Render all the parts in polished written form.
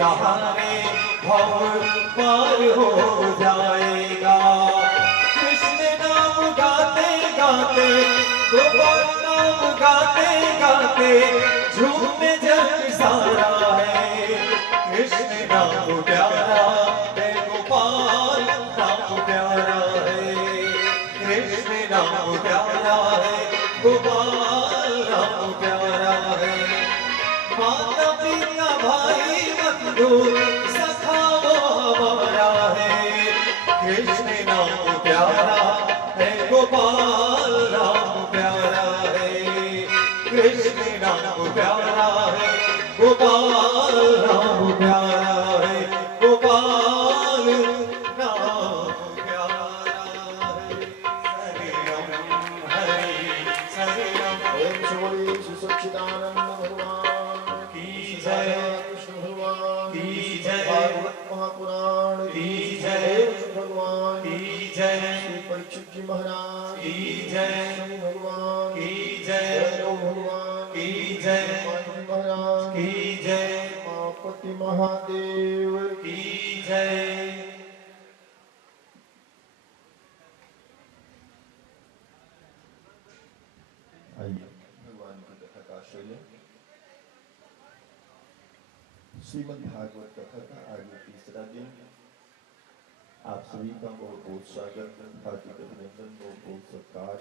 सहारे भव पार हो जाएगा। कृष्ण नाम गाते गाते, गोपाल नाम गाते गाते झूमे जग सारा है। कृष्ण नाम प्यारा है, गोपाल नाम प्यारा है। कृष्ण नाम प्यारा है, गोपाल नाम प्यारा है। माता पिता भाई बंधु सखा वो हमारा है। कृष्ण नाम प्यारा है, गोपाल नाम प्यारा है। कृष्ण नाम प्यारा है, गोपाल नाम प्यारा है। गोपाल नाम प्यारा है। हरि राम हरि राम। ओम शिवोले सुसच्चिदानंद भगवान की जय, कृष्ण भगवान की जय, भागवत महापुराण की जय, देव भगवान की जय, श्री परीक्षित जी महाराज की जय, शनि भगवान की जय, भैरव भगवान की जय, हनुमान महाराज की जय, उमापति महादेव की जय। आइए भगवान की कथा का आश्रय लें। श्रीमद् भागवत कथा का आज तीसरा दिन। आप सभी का बहुत बहुत स्वागत, हार्दिक अभिनंदन, बहुत बहुत सत्कार।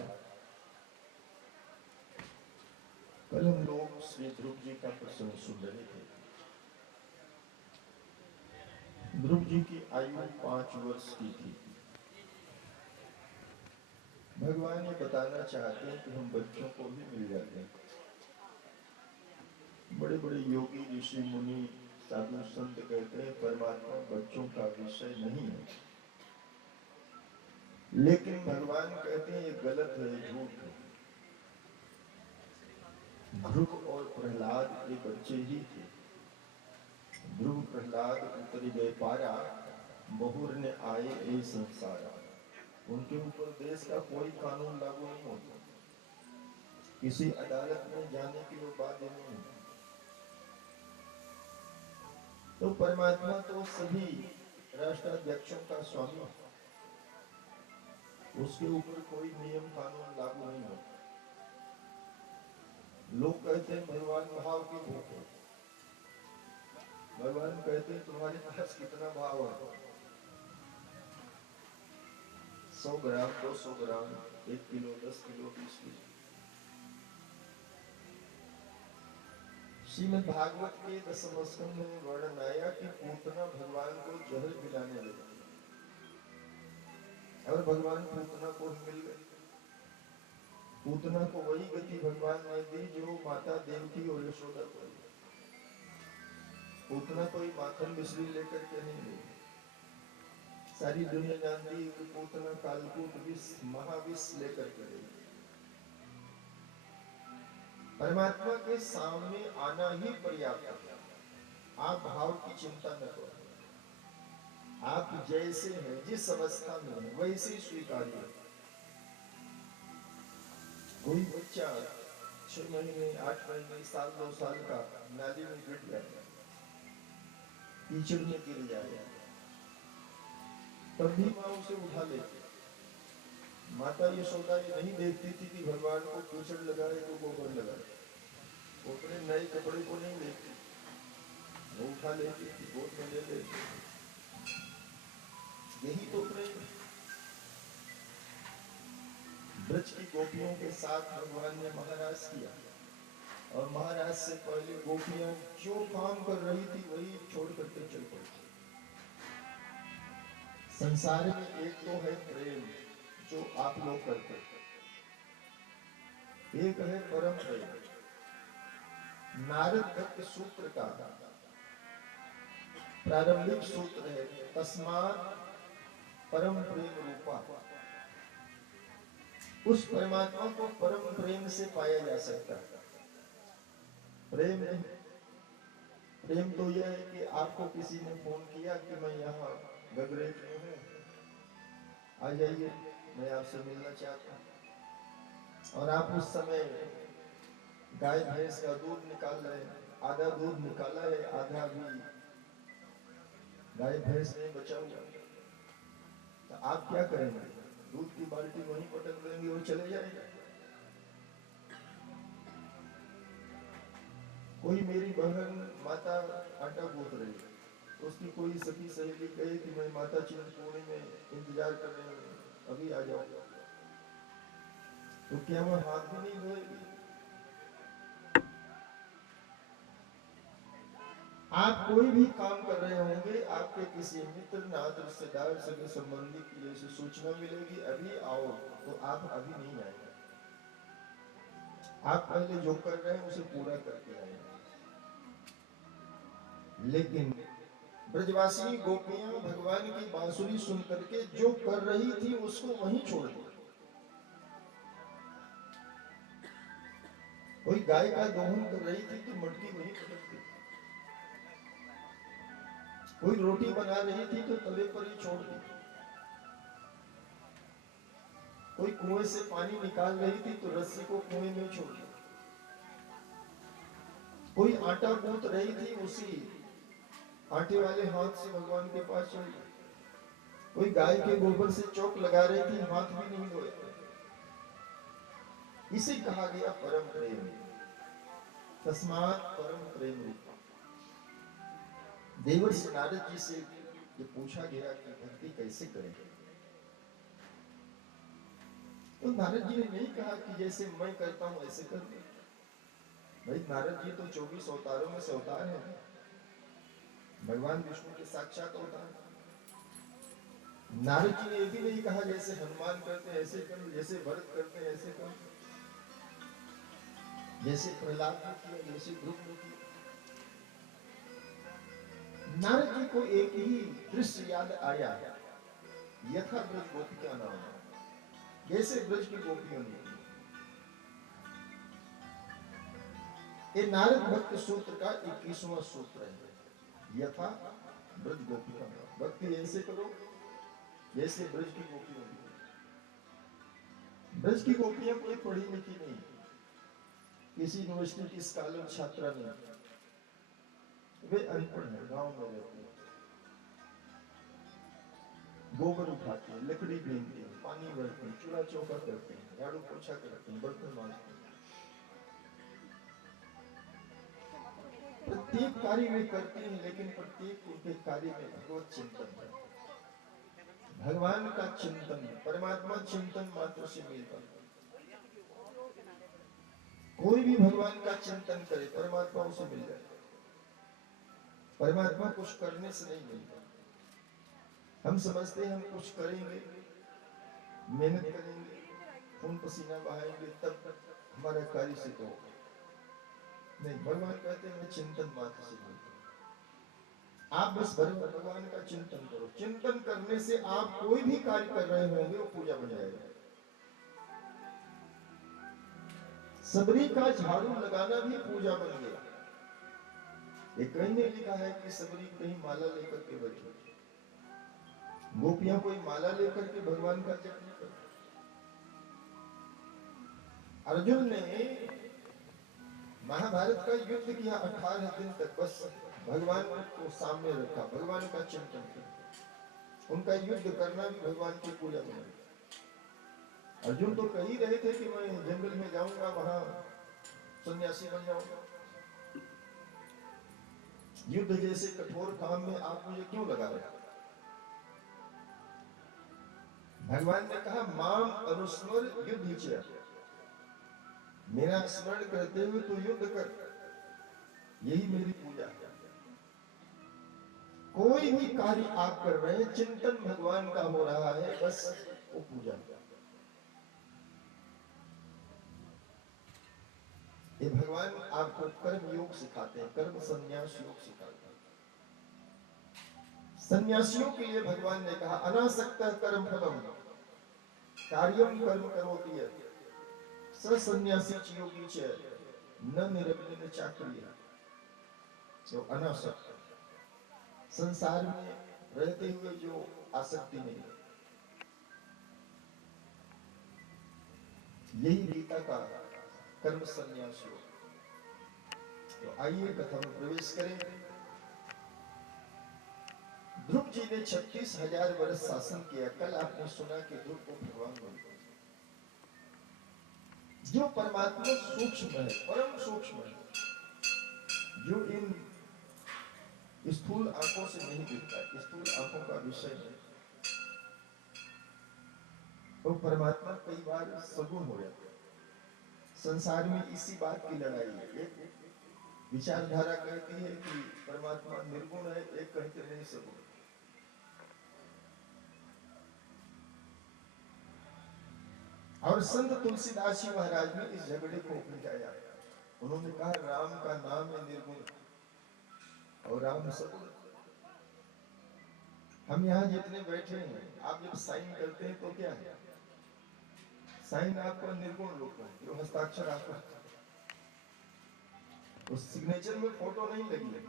कल हम लोग श्री ध्रुव जी का प्रसंग सुन रहे थे। ध्रुव जी की आयु 5 वर्ष की थी। भगवान ये बताना चाहते हैं कि हम बच्चों को भी मिल जाते हैं। बड़े बड़े योगी ऋषि मुनि साधु संत कहते हैं परमात्मा बच्चों का विषय नहीं है, लेकिन भगवान कहते हैं ये गलत है, झूठ है। ध्रुव और प्रहलाद ये बच्चे ही थे। ध्रुव प्रहलाद उतरी गए पारा, बहुर ने आए ये संसारा। उनके ऊपर देश का कोई कानून लागू नहीं होता, किसी अदालत में जाने की वो बाध्य नहीं है। तो परमात्मा तो सभी राष्ट्राध्यक्षों का स्वामी है, उसके ऊपर कोई नियम कानून लागू नहीं होता। लोग कहते हैं भगवान भाव की भूख है। भगवान कहते हैं तुम्हारे पास कितना भाव है? 100 gram, 200 gram, 1 kilo, 10 kilo, 20 kilo. Shrimad Bhagavat के 10वें स्कंद में वर्णन आया कि पूतना भगवान को जहर पिलाने लगी और भगवान पूतना को मिल गए। पूतना को वही गति भगवान ने दी जो माता देवकी और यशोदा को दी। पूतना कोई माखन मिश्री लेकर के नहीं गई। सारी दुनिया जानती है कि पूतना कालकूट विष, महाविष लेकर के गई। परमात्मा के सामने आना ही पर्याप्त है। आप भाव की चिंता न करो, आप जैसे हैं, जिस अवस्था में हैं वैसे ही स्वीकार्य है। कोई बच्चा 6 महीने, 8 महीने, साल, 2 साल का नाली में गिर जाए, कीचड़ में गिर जाए, तब भी माँ उसे उठा लेती। माता यशोदा ये नहीं देखती थी कि भगवान को कीचड़ लगाए तो गोबर लगाए। वो अपने नए कपड़े को नहीं देखती, वो उठा लेती थी, गोद में ले लेती। यही तो प्रेम है। ब्रज की गोपियों के साथ भगवान ने महाराज किया, और महाराज से पहले गोपियां जो काम कर रही थी वही छोड़ करके चल पड़ी। संसार में एक तो है प्रेम जो आप लोग करते हैं, एक है परम प्रेम। नारद भक्त सूत्र का प्रारंभिक सूत्र है तस्मात् परम प्रेम रूपा। उस परमात्मा को परम प्रेम से पाया जा सकता है। प्रेम नहीं, प्रेम तो यह है कि आपको किसी ने फोन किया कि मैं यहाँ गगरेट में हूँ, आ जाइए, मैं आपसे मिलना चाहता हूँ। और आप उस समय गाय भैंस का दूध निकाल रहे हैं, आधा दूध निकाला है, आधा भी गाय भैंस नहीं बचा हुआ, तो आप क्या करेंगे? दूध की बाल्टी वहीं पटक देंगे, वो चले जाएगा। कोई मेरी बहन माता आटा गूंथ रही है, तो उसकी कोई सखी सहेली कहे कि मैं माता चिंतपूर्णी में इंतजार कर रही हूँ, अभी आ जाओ, तो क्या वह हाथ भी नहीं धोएगी? आप कोई भी काम कर रहे होंगे, आपके किसी मित्र नात रिश्तेदार सगे संबंधी की जैसे सूचना मिलेगी अभी आओ, तो आप अभी नहीं आएंगे। आप पहले जो कर रहे हैं उसे पूरा करके आएंगे। लेकिन ब्रजवासी गोपियां भगवान की बांसुरी सुन करके जो कर रही थी उसको वहीं छोड़ दी। कोई गाय का दोहन कर रही थी तो मटकी वहीं पटक दी, कोई रोटी बना रही थी तो तवे पर ही छोड़ दी, कोई कुएं से पानी निकाल रही थी तो रस्सी को कुएं में छोड़ दी, कोई आटा गूंथ रही थी उसी आटे वाले हाथ से भगवान के पास चली, कोई गाय के गोबर से चौक लगा रही थी, हाथ भी नहीं धोए। इसे कहा गया परम प्रेम, तस्मात् परम प्रेम रूप। देवर्षि नारद जी से ये पूछा गया कि भक्ति कैसे करें, तो नारद जी ने नहीं कहा कि जैसे मैं करता हूं ऐसे कर दे। भाई नारद जी तो 24 अवतारों में से अवतार हैं, भगवान विष्णु के साक्षात अवतार। नारद जी ने ये भी नहीं कहा जैसे हनुमान करते हैं ऐसे कर, जैसे भरत करते हैं ऐसे कर, जैसे प्रहलाद ने किया, जैसे ध्रुव ने किया। नारद जी को एक ही दृश्य याद आया, यथा ब्रज गोपिका नाम, जैसे ब्रज की गोपियों ने। ये नारद भक्त सूत्र का 21वां सूत्र है, यथा ब्रज गोपिका नाम। भक्ति ऐसे करो जैसे ब्रज की गोपियों ने। ब्रज की गोपियां कोई पढ़ी लिखी नहीं, किसी यूनिवर्सिटी की स्कॉलर छात्रा नहीं, वे अनपढ़ हैं, गांव में रहते हैं, गोबर उठाते हैं, लकड़ी बीनते हैं, पानी भरते हैं, चूल्हा चौका करते हैं, झाड़ू पोछा करते हैं, बर्तन मांजते हैं। प्रत्येक कार्य वे करते हैं, लेकिन प्रत्येक उनके कार्य में भगवत चिंतन है, भगवान का चिंतन, परमात्मा चिंतन मात्र से मिलता। कोई भी भगवान का चिंतन करे परमात्मा उसे मिल जाए। परमात्मा कुछ करने से नहीं मिलता। हम समझते हैं हम कुछ करेंगे, मेहनत करेंगे, खून पसीना बहाएंगे तब हमारा कार्य सिद्ध होगा। नहीं, भगवान कहते हैं मैं चिंतन मात्र से मिलता। आप बस भगवान का चिंतन करो, चिंतन करने से आप कोई भी कार्य कर रहे होंगे वो पूजा बन जाएगा। सबरी का झाड़ू लगाना भी पूजा बन गया। एक कहीं ने लिखा है कि सबरी कहीं माला लेकर के बैठी, गोपियां कोई माला लेकर के भगवान का जप नहीं करती। अर्जुन ने महाभारत का युद्ध किया 18 दिन तक, बस भगवान को सामने रखा, भगवान का चिंतन किया। उनका युद्ध करना भी भगवान की पूजा बन गई। अर्जुन तो कह ही रहे थे कि मैं जंगल में जाऊंगा, वहां सन्यासी बन जाऊंगा। युद्ध जैसे कठोर काम में आप मुझे क्यों लगा रहे? भगवान ने कहा माम अनुस्मर युद्ध च, मेरा स्मरण करते हुए तो युद्ध कर, यही मेरी पूजा है। कोई भी कार्य आप कर रहे हैं, चिंतन भगवान का हो रहा है, बस वो पूजा है। ये भगवान आपको कर्म योग सिखाते हैं, कर्म संन्यास योग सिखाते हैं। सन्यासियों के लिए भगवान ने कहा अनासक्त कर्म फलम कार्यम कर्म करोति है, सन्यासी योगी च न निरग्न चाक्रिय, जो अनासक्त, संसार में रहते हुए जो आसक्ति नहीं, यही गीता का कर्म संन्यास योग। तो आइए कथा में प्रवेश करें। ध्रुव जी ने 36,000 वर्ष शासन किया। कल आपने सुना कि ध्रुव को भगवान बोलते हैं। जो परमात्मा सूक्ष्म है, परम सूक्ष्म है, जो इन स्थूल आंखों से नहीं दिखता, स्थूल आंखों का विषय है, तो परमात्मा कई बार सगुण हो जाता है। संसार में इसी बात की लड़ाई है। एक विचारधारा कहती है कि परमात्मा निर्गुण है, एक कहते नहीं सगुण। और संत तुलसीदास जी महाराज ने इस झगड़े को मिटाया। उन्होंने कहा राम का नाम है निर्गुण और राम सगुण। हम यहाँ जितने बैठे हैं, आप जब साइन करते हैं तो क्या है? साइन आपका निर्गुण रूप है, जो हस्ताक्षर आपका, उस सिग्नेचर में फोटो नहीं लगी है,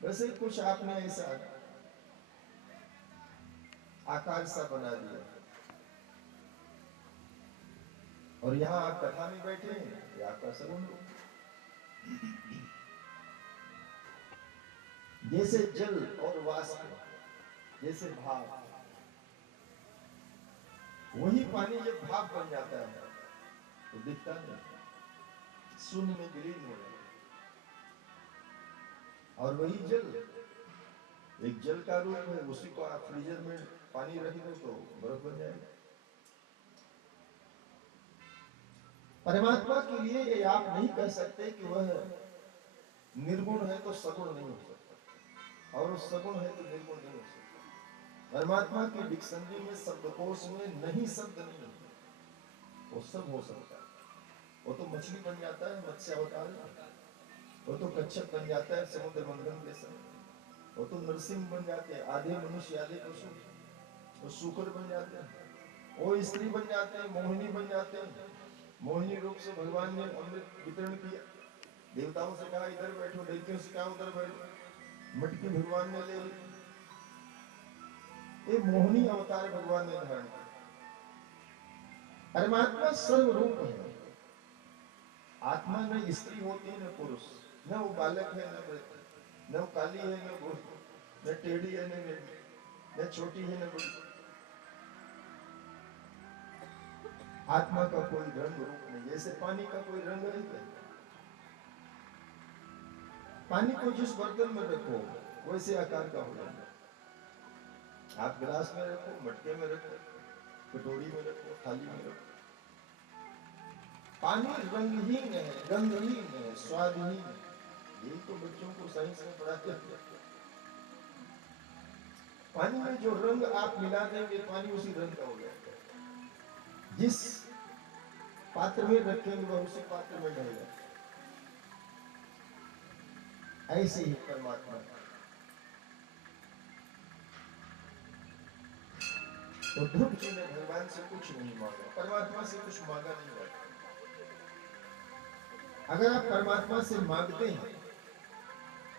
वैसे कुछ आपने ऐसा आकार सा बना दिया। और यहाँ आप कथा में बैठे हैं, ये आपका सगुण रूप। जैसे जल और वाष्प, जैसे भाप, वही पानी जब भाप बन जाता है तो दिखता नहीं, शून्य में विलीन हो जाता है। और वही जल एक जल का रूप है, उसी को आप फ्रीजर में पानी रख दो तो बर्फ बन जाएगा। परमात्मा के लिए ये आप नहीं कह सकते कि वह निर्गुण है तो सगुण नहीं हो सकता, और सगुण है तो निर्गुण नहीं हो सकता। परमात्मा की डिक्शनरी में, शब्दकोश में नहीं शब्द नहीं है, वो सब हो सकता है। वो तो मछली बन जाता है मत्स्य अवतार, वो तो कच्छप बन जाता है समुद्र मंथन के समय, वो तो नरसिंह बन जाते हैं, आधे मनुष्य आधे पशु, वो सूकर बन जाते हैं, वो स्त्री बन जाते हैं, मोहिनी बन जाते हैं। मोहिनी रूप से भगवान ने अमृत वितरण किया, देवताओं से कहा इधर बैठो, दैत्यों से कहा उधर बैठो, मटकी भगवान ने ले ली। ये मोहिनी अवतार भगवान ने धारण किया। परमात्मा सर्वरूप है। आत्मा न स्त्री होती है न पुरुष, न वो बालक है न वृद्ध, न वो काली है न गोरी, न टेढ़ी है न मेढ़ी, न छोटी है न बड़ी। आत्मा का कोई रंग रूप नहीं। जैसे पानी का कोई रंग नहीं है, पानी को जिस बर्तन में रखो वैसे आकार का हो जाएगा। आप गिलास में रखो, मटके में रखो, कटोरी में रखो, थाली में रखो, पानी रंगहीन है, गंधहीन है, स्वादहीन है। यही तो बच्चों को साइंस में पढ़ाते हैं। पानी में जो रंग आप मिला देंगे, पानी उसी रंग का हो जाएगा। जिस पात्र में रखेंगे वह उसी पात्र में रहेगा। ऐसे ही परमात्मा। तो ध्रुव जी ने भगवान से कुछ नहीं मांगा, परमात्मा से कुछ मांगा नहीं जाता। अगर आप परमात्मा से मांगते हैं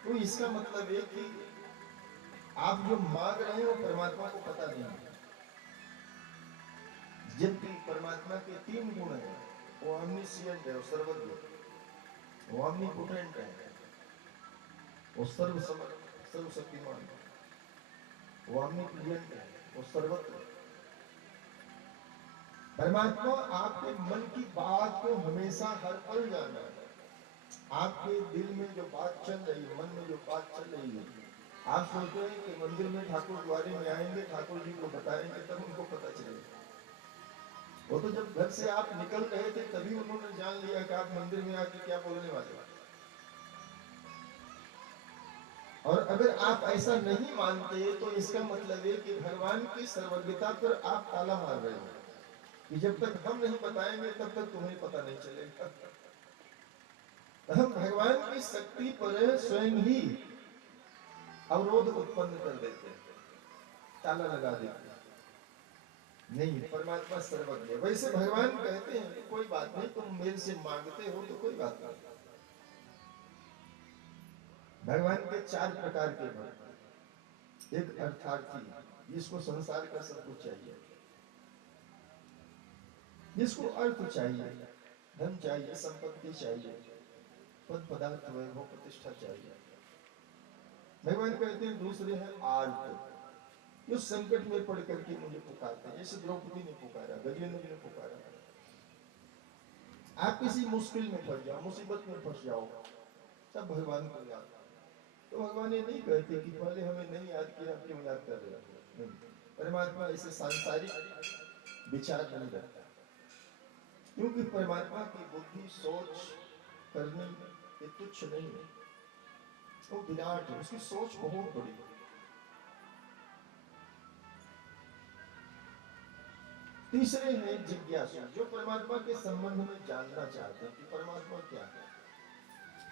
तो इसका मतलब है कि आप जो मांग रहे हैं वो परमात्मा को पता नहीं है। जबकि परमात्मा के 3 गुण हैं, वो omniscient है, वो सर्वज्ञ, वो omnipotent है, वो सर्वशक्तिमान, वो omnipresent है, वो सर्वत्र। परमात्मा आपके मन की बात को हमेशा हर पल जाना है। आपके दिल में जो बात चल रही है, मन में जो बात चल रही है, आप सोचते हैं कि मंदिर में ठाकुर द्वारे में आएंगे, ठाकुर जी को बताएंगे, तब उनको पता चलेगा। वो तो जब घर से आप निकल रहे थे तभी उन्होंने जान लिया कि आप मंदिर में आके क्या बोलने वाले। और अगर आप ऐसा नहीं मानते तो इसका मतलब है कि भगवान की सर्वज्ञता पर आप ताला मार रहे हो कि जब तक हम नहीं बताएंगे तब तक तुम्हें पता नहीं चलेगा। हम भगवान की शक्ति पर स्वयं ही अवरोध उत्पन्न कर देते हैं, ताला लगा देते हैं। नहीं, परमात्मा सर्वज्ञ। वैसे भगवान कहते हैं कि कोई बात नहीं, तुम मेरे से मांगते हो तो कोई बात नहीं। भगवान के 4 प्रकार के भक्त। एक अर्थार्थी, जिसको संसार का सब कुछ चाहिए, जिसको अर्थ चाहिए, धन चाहिए, संपत्ति चाहिए, पद पदार्थ, वैभव, प्रतिष्ठा चाहिए। भगवान कहते हैं दूसरे हैं आर्त, जो संकट में पड़ करके मुझे पुकारते हैं, जैसे द्रौपदी ने पुकारा, गजेंद्र ने पुकारा। आप किसी मुश्किल में फंस जाओ, मुसीबत में फंस जाओ, तब भगवान को याद। तो भगवान ये नहीं कहते कि पहले हमें नहीं याद किया, क्यों याद कर रहे हो। नहीं, परमात्मा ऐसे सांसारिक विचार नहीं रखता, क्योंकि परमात्मा की बुद्धि सोच करनी ये तुच्छ नहीं है, वो विराट है, उसकी सोच बहुत बड़ी है। तीसरे हैं जिज्ञासु, जो परमात्मा के संबंध में जानना चाहते हैं कि परमात्मा क्या है,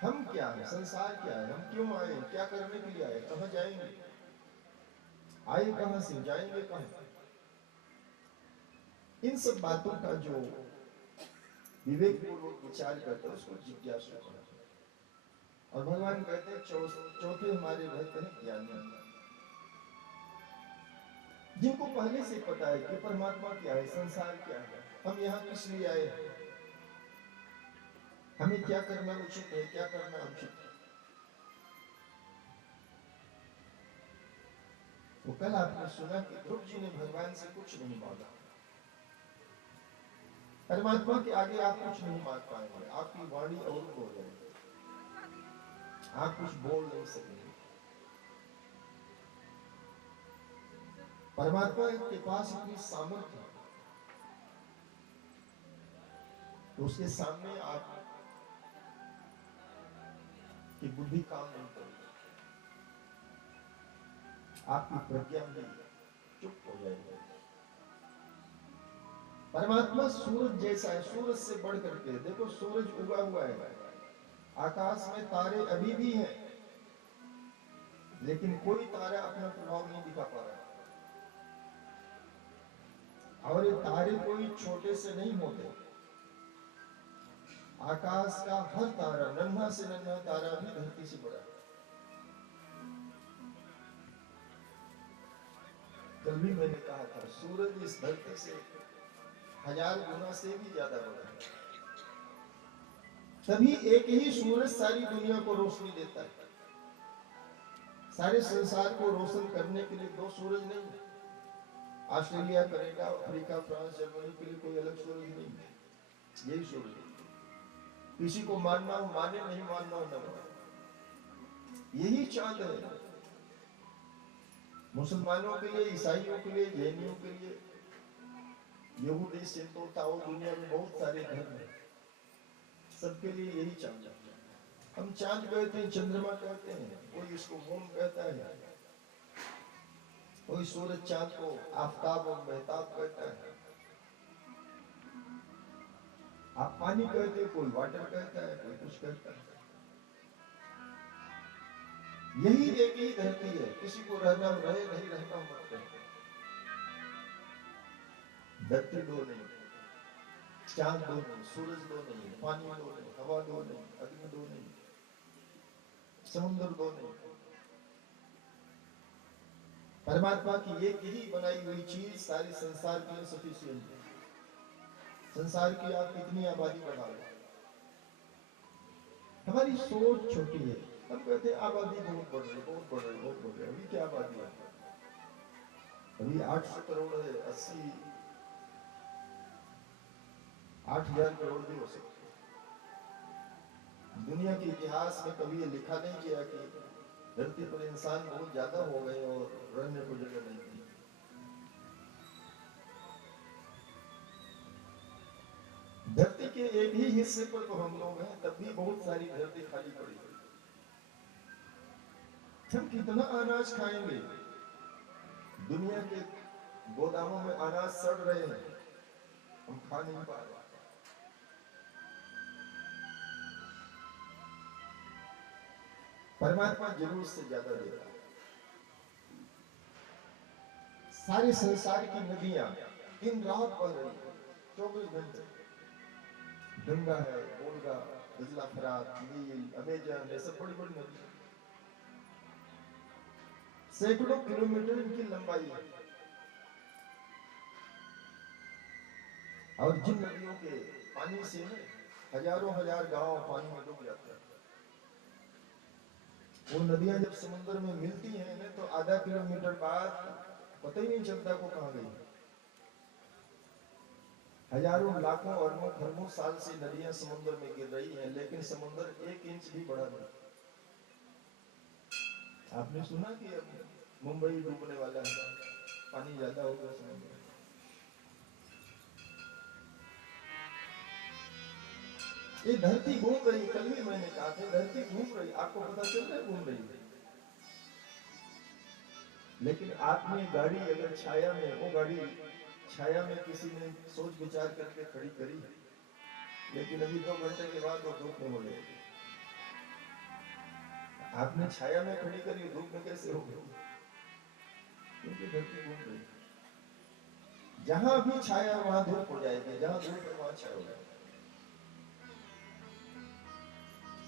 हम क्या है, संसार क्या है, हम क्यों आए, क्या करने के लिए आए, कहां जाएंगे, आए कहां से, जाएंगे कहां। इन सब बातों का जो विवेक पूर्वक विचार करता है उसको जिज्ञासु कहते हैं। और भगवान कहते हैं चौथे हमारे भक्त हैं ज्ञानी, जिनको पहले से पता है कि परमात्मा क्या है, संसार क्या है, हम यहाँ किस लिए आए हैं, हमें क्या करना उचित है, क्या करना अनुचित है। तो कल आपने सुना कि ध्रुव जी ने भगवान से कुछ नहीं मांगा। परमात्मा के आगे आप कुछ नहीं मांग पाएंगे, आपकी वाणी और हो जाएगी, आप कुछ बोल नहीं सकेंगे। परमात्मा के पास इतनी सामर्थ्य है तो उसके सामने आप की बुद्धि काम नहीं करेगी, आपकी प्रज्ञा भी चुप हो जाएगी। परमात्मा सूरज जैसा है, सूरज से बढ़ करके देखो, सूरज उगा हुआ है, आकाश में तारे अभी भी हैं, लेकिन कोई तारा अपना प्रभाव नहीं दिखा पा रहा। और ये तारे कोई छोटे से नहीं होते, आकाश का हर तारा, नन्हा से नन्हा तारा भी धरती से बड़ा है। कल भी मैंने कहा था, सूरज इस धरती से 1000 गुना से भी ज्यादा बड़ा है। तभी एक ही सूरज सारी दुनिया को रोशनी देता है। सारे संसार को रोशन करने के लिए दो सूरज नहीं, Australia, Canada, Africa, France, Germany के लिए कोई अलग सूरज नहीं, यही सूरज है। किसी को मानना हो माने, नहीं मानना हो न माने, यही चांद है। मुसलमानों के लिए, ईसाइयों के लिए, जैनियों के लिए, यहूदी, सिंधु, ताओ, दुनिया में बहुत सारे धर्म हैं, सबके लिए यही चांद है। हम चांद कहते हैं, चंद्रमा कहते हैं, कोई इसको मून कहता है, कोई सूरज चांद को आफताब और महताब कहता है, आप पानी कहते हैं, कोई वाटर कहता है, कोई कुछ कहता है। यही एक ही धरती है, किसी को रहना रहे, नहीं रहना मत कहे। धरती दो नहीं, चांद दो नहीं, सूरज दो नहीं, पानी दो नहीं, हवा दो नहीं, अग्नि दो नहीं, समुद्र दो नहीं। परमात्मा की एक ही बनाई हुई चीज सारे संसार के लिए सफिशिएंट है। संसार की आप कितनी आबादी बढ़ा लो, हमारी सोच छोटी है। हम कहते हैं आबादी बहुत बढ़ रही, बहुत बढ़ रही, बहुत बढ़ रही। अभी क्या आबादी है? अभी 800 करोड़ है, 8,000 करोड़ भी हो सकते हैं। दुनिया के इतिहास में कभी ये लिखा नहीं गया कि धरती पर इंसान बहुत ज्यादा हो गए और रहने को जगह नहीं थी। धरती के एक ही हिस्से पर तो हम लोग हैं, तब भी बहुत सारी धरती खाली पड़ी है। हम कितना अनाज खाएंगे? दुनिया के गोदामों में अनाज सड़ रहे हैं, हम खा नहीं पा रहे। परमात्मा जरूर से ज्यादा देता है। सारे संसार की नदियां दिन रात बह रही है, 24 घंटे। गंगा है, वोल्गा, बिजला, फरात, नील, अमेजन, ये सब बड़ी बड़ी नदी, सैकड़ों किलोमीटर इनकी लंबाई है। और जिन नदियों के पानी से हजारों हजार गांव पानी में डूब जाते हैं। वो नदियां जब समुद्र में मिलती हैं ना तो आधा किलोमीटर बाद पता ही नहीं चलता वो कहाँ गई। हजारों लाखों अरबों खरबों साल से नदियां समुद्र में गिर रही हैं, लेकिन समुद्र 1 इंच भी बढ़ा नहीं। आपने सुना कि अब मुंबई डूबने वाला है, पानी ज्यादा हो गया समुद्र में। ये धरती घूम रही, कल भी मैंने कहा था धरती घूम रही, आपको पता चल रहा है घूम रही है। लेकिन आपने गाड़ी अगर छाया में, वो गाड़ी छाया में किसी ने सोच विचार करके खड़ी करी, लेकिन अभी 2 घंटे के बाद वो धूप में हो जाएगी। आपने छाया में खड़ी करी, धूप में कैसे हो गई? क्योंकि धरती घूम रही। जहां भी छाया वहां धूप हो जाएगी, जहां धूप है वहां छाया हो जाएगी।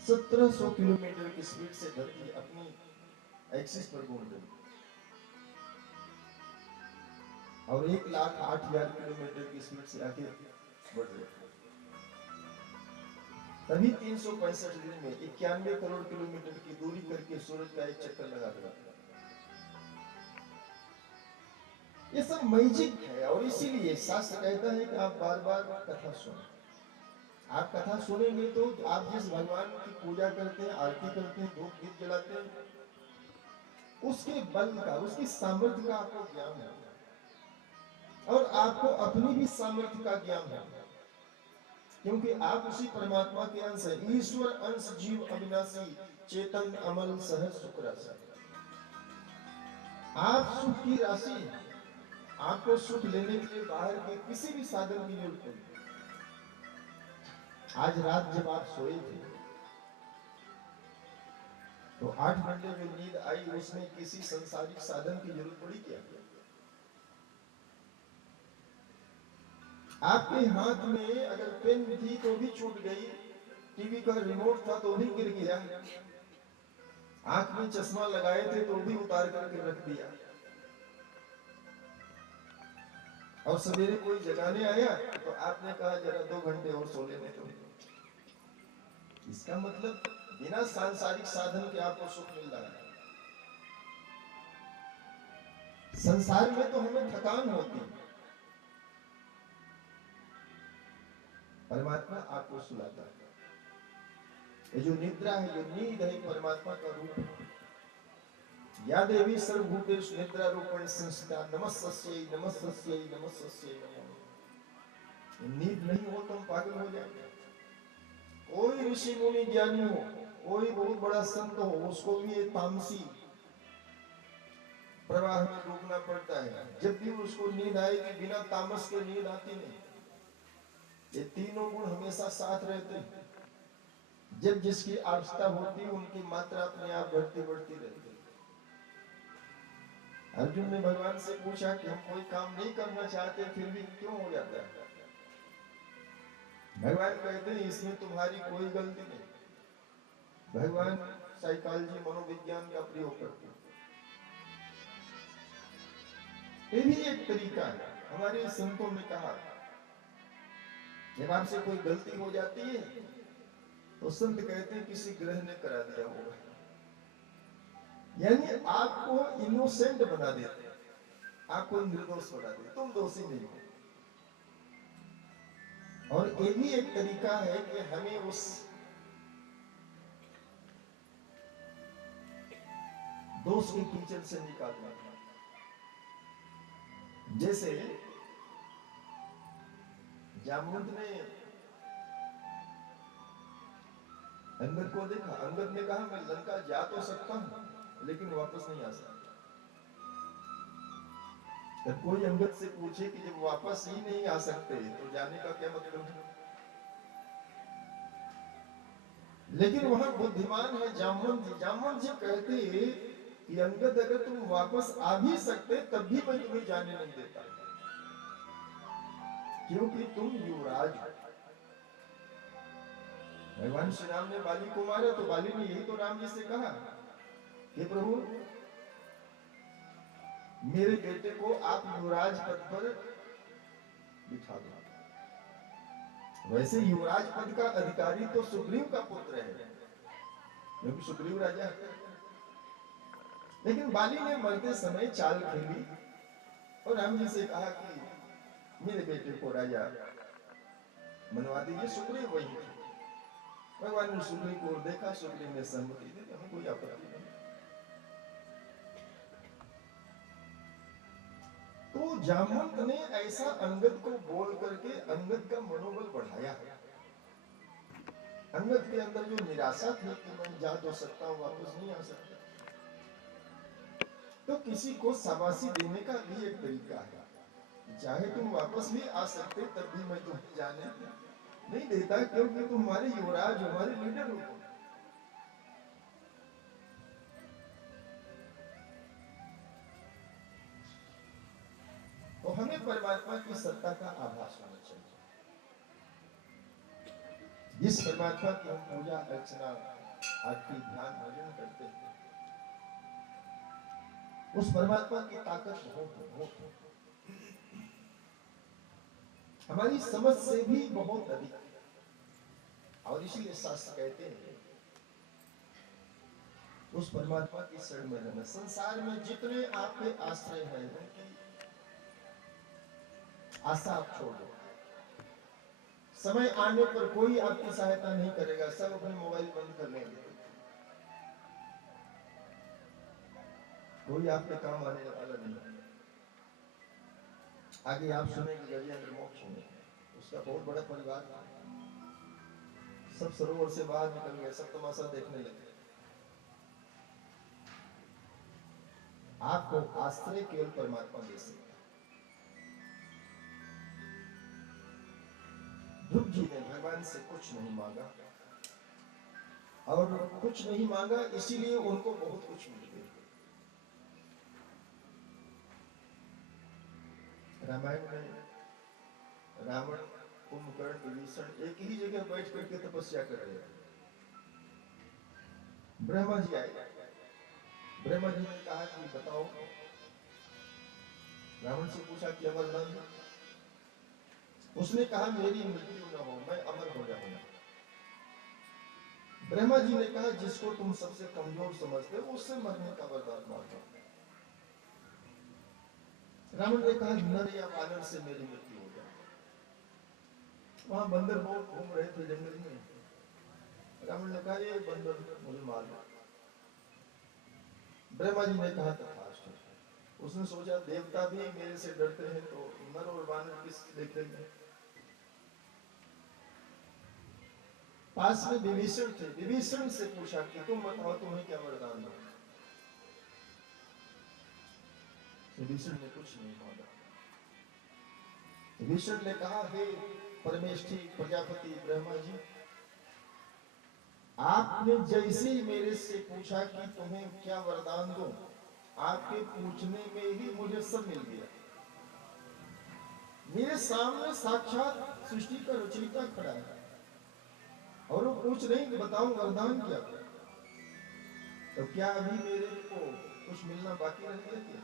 1700 किलोमीटर की स्पीड से धरती अपनी एक्सिस पर घूम रही और 1,08,000 किलोमीटर की स्पीड से आगे बढ़ रही। तभी 365 दिन में 91 करोड़ किलोमीटर की दूरी करके सूरज का एक चक्कर लगा देगा। ये सब मैजिक है, और इसीलिए शास्त्र कहता है कि आप बार बार कथा सुनो। आप कथा सुनेंगे तो आप जिस भगवान की पूजा करते हैं, आरती करते हैं, धूप दीप जलाते हैं, उसके बल का, उसकी सामर्थ्य का आपको ज्ञान है, और आपको अपनी भी सामर्थ्य का ज्ञान है, क्योंकि आप उसी परमात्मा के अंश हैं। ईश्वर अंश जीव अविनाशी, चेतन अमल सहज सुख राशि। आप सुख की राशि, आपको सुख लेने के लिए बाहर के किसी भी साधन की जरूरत नहीं। आज रात जब आप सोए थे तो 8 घंटे जो नींद आई उसमें किसी संसारिक साधन की जरूरत पड़ी क्या? आपके हाथ में अगर पेन थी तो भी छूट गई, टीवी का रिमोट था तो भी गिर गया, आंख में चश्मा लगाए थे तो भी उतार करके रख दिया, और सवेरे कोई जगाने आया तो आपने कहा जरा 2 घंटे और सो लेने दो। इसका मतलब बिना सांसारिक साधन के आपको सुख मिल रहा है। संसार में तो हमें थकान होती है, परमात्मा आपको सुलाता है। ये जो निद्रा है, जो नींद है, परमात्मा का रूप है। या देवी सर्वभूतेषु निद्रा रूपेण संस्थिता नमस्तस्यै नमस्तस्यै नमस्तस्यै नमो। नींद नहीं हो तो हम पागल हो जाएंगे। कोई ऋषि मुनि ज्ञानी हो, कोई बहुत बड़ा संत हो, उसको भी ये तामसी प्रवाह में डूबना पड़ता है। जब भी उसको नींद आएगी, बिना तामस के नींद आती नहीं। ये तीनों गुण हमेशा साथ रहते हैं। जब जिसकी आवश्यकता होती है उनकी मात्रा अपने आप बढ़ती बढ़ती रहती है। अर्जुन ने भगवान से पूछा कि हम कोई काम नहीं करना चाहते फिर भी क्यों हो जाता है? भगवान कहते हैं इसमें तुम्हारी कोई गलती नहीं। भगवान साइकोलॉजी मनोविज्ञान का प्रयोग करते हैं। ये भी एक तरीका है। हमारे संतों ने कहा जब आपसे कोई गलती हो जाती है तो संत कहते हैं किसी ग्रह ने करा दिया होगा, यानी आपको इनोसेंट बना देते हैं, आपको निर्दोष बना देते, तुम दोषी नहीं हो। और ये भी एक तरीका है कि हमें उस दोष के कीचड़ से निकालना। जैसे जामवंत ने अंगद को देखा, अंगद ने कहा मैं लंका जा तो सकता हूं लेकिन वापस नहीं आ सकता। जब कोई अंगद से पूछे कि जब वापस ही नहीं आ सकते तो जाने का क्या मतलब है? लेकिन वहां बुद्धिमान है जामवंत जी। जामवंत जी कहते कि अंगद अगर तुम वापस आ भी सकते तब भी मैं तुम्हें जाने नहीं देता, क्योंकि तुम युवराज हो। भगवान श्री राम ने बाली को मारा तो बाली ने यही तो राम जी से कहा कि प्रभु मेरे बेटे को आप युवराज पद पर बिठा दो। वैसे युवराज पद का अधिकारी तो सुग्रीव का पुत्र है, क्योंकि सुग्रीव राजा है। लेकिन बाली ने मरते समय चाल खेली और राम जी से कहा कि मेरे बेटे को राजा बनवा दीजिए। सुग्रीव वही थे। भगवान ने सुग्रीव को देखा, सुग्रीव ने सहमति दी, हमें कोई आपत्ति नहीं। तो जामवंत ने ऐसा अंगद को बोल करके अंगद का मनोबल बढ़ाया। अंगद के अंदर जो निराशा थी कि मैं जा तो सकता हूं, वापस नहीं आ सकता, तो किसी को शाबाशी देने का भी एक तरीका है। चाहे तुम वापस भी आ सकते, तब भी मैं तुम्हें जाने नहीं देता, क्योंकि तुम हमारे युवराज, हमारे लीडर हो। तो हमें परमात्मा की सत्ता का आभास होना चाहिए। जिस परमात्मा की हम पूजा अर्चना आरती ध्यान भजन करते हैं, उस परमात्मा की ताकत बहुत है, हमारी समझ से भी बहुत अधिक है। और इसीलिए शास्त्र कहते हैं उस परमात्मा की शरण में रहना। संसार में जितने आपके आश्रय हैं, उनकी आशा आप छोड़ दो। समय आने पर कोई आपकी सहायता नहीं करेगा, सब अपने मोबाइल बंद कर लेंगे, कोई आपके काम आने वाला नहीं। आगे आप सुनेंगे गजेंद्र मोक्ष में उसका बहुत बड़ा परिवार था, सब सरोवर से बाहर निकल गए, सब तमाशा देखने लगे। आपको आश्रय केवल परमात्मा दे सकता है। ध्रुव जी ने भगवान से कुछ नहीं मांगा, और कुछ नहीं मांगा इसीलिए उनको बहुत कुछ मिल गया। रामायण में रावण, कुंभकर्ण, विभीषण एक ही जगह बैठ करके तपस्या कर रहे थे। ब्रह्मा जी आए। ब्रह्मा जी ने कहा कि बताओ, रावण से पूछा क्या वरदान है? उसने कहा मेरी मृत्यु न हो, मैं अमर हो जाऊंगा। ब्रह्मा जी ने कहा जिसको तुम सबसे कमजोर समझते हो उससे मरने का वरदान मांगो। रावण ने कहा नर या वानर से मेरी मृत्यु हो जाए। वहां बंदर बहुत घूम रहे थे जंगल में। रावण ने कहा ये बंदर मुझे मार दो। ब्रह्मा जी ने कहा तथास्तु। उसने सोचा देवता भी मेरे से डरते हैं, तो नर और वानर किस देखेंगे। पास में विभीषण थे। विभीषण से पूछा कि तुम बताओ तुम्हें क्या वरदान दो। विभीषण ने कुछ नहीं मांगा। विभीषण ने कहा हे परमेष्ठी प्रजापति ब्रह्मा जी, आपने जैसे ही मेरे से पूछा कि तुम्हें क्या वरदान दूं, आपके पूछने में ही मुझे सब मिल गया। मेरे सामने साक्षात सृष्टि का रचयिता खड़ा है और वो पूछ रही कि बताओ वरदान क्या? तो क्या अभी मेरे को कुछ मिलना बाकी रह गया क्या?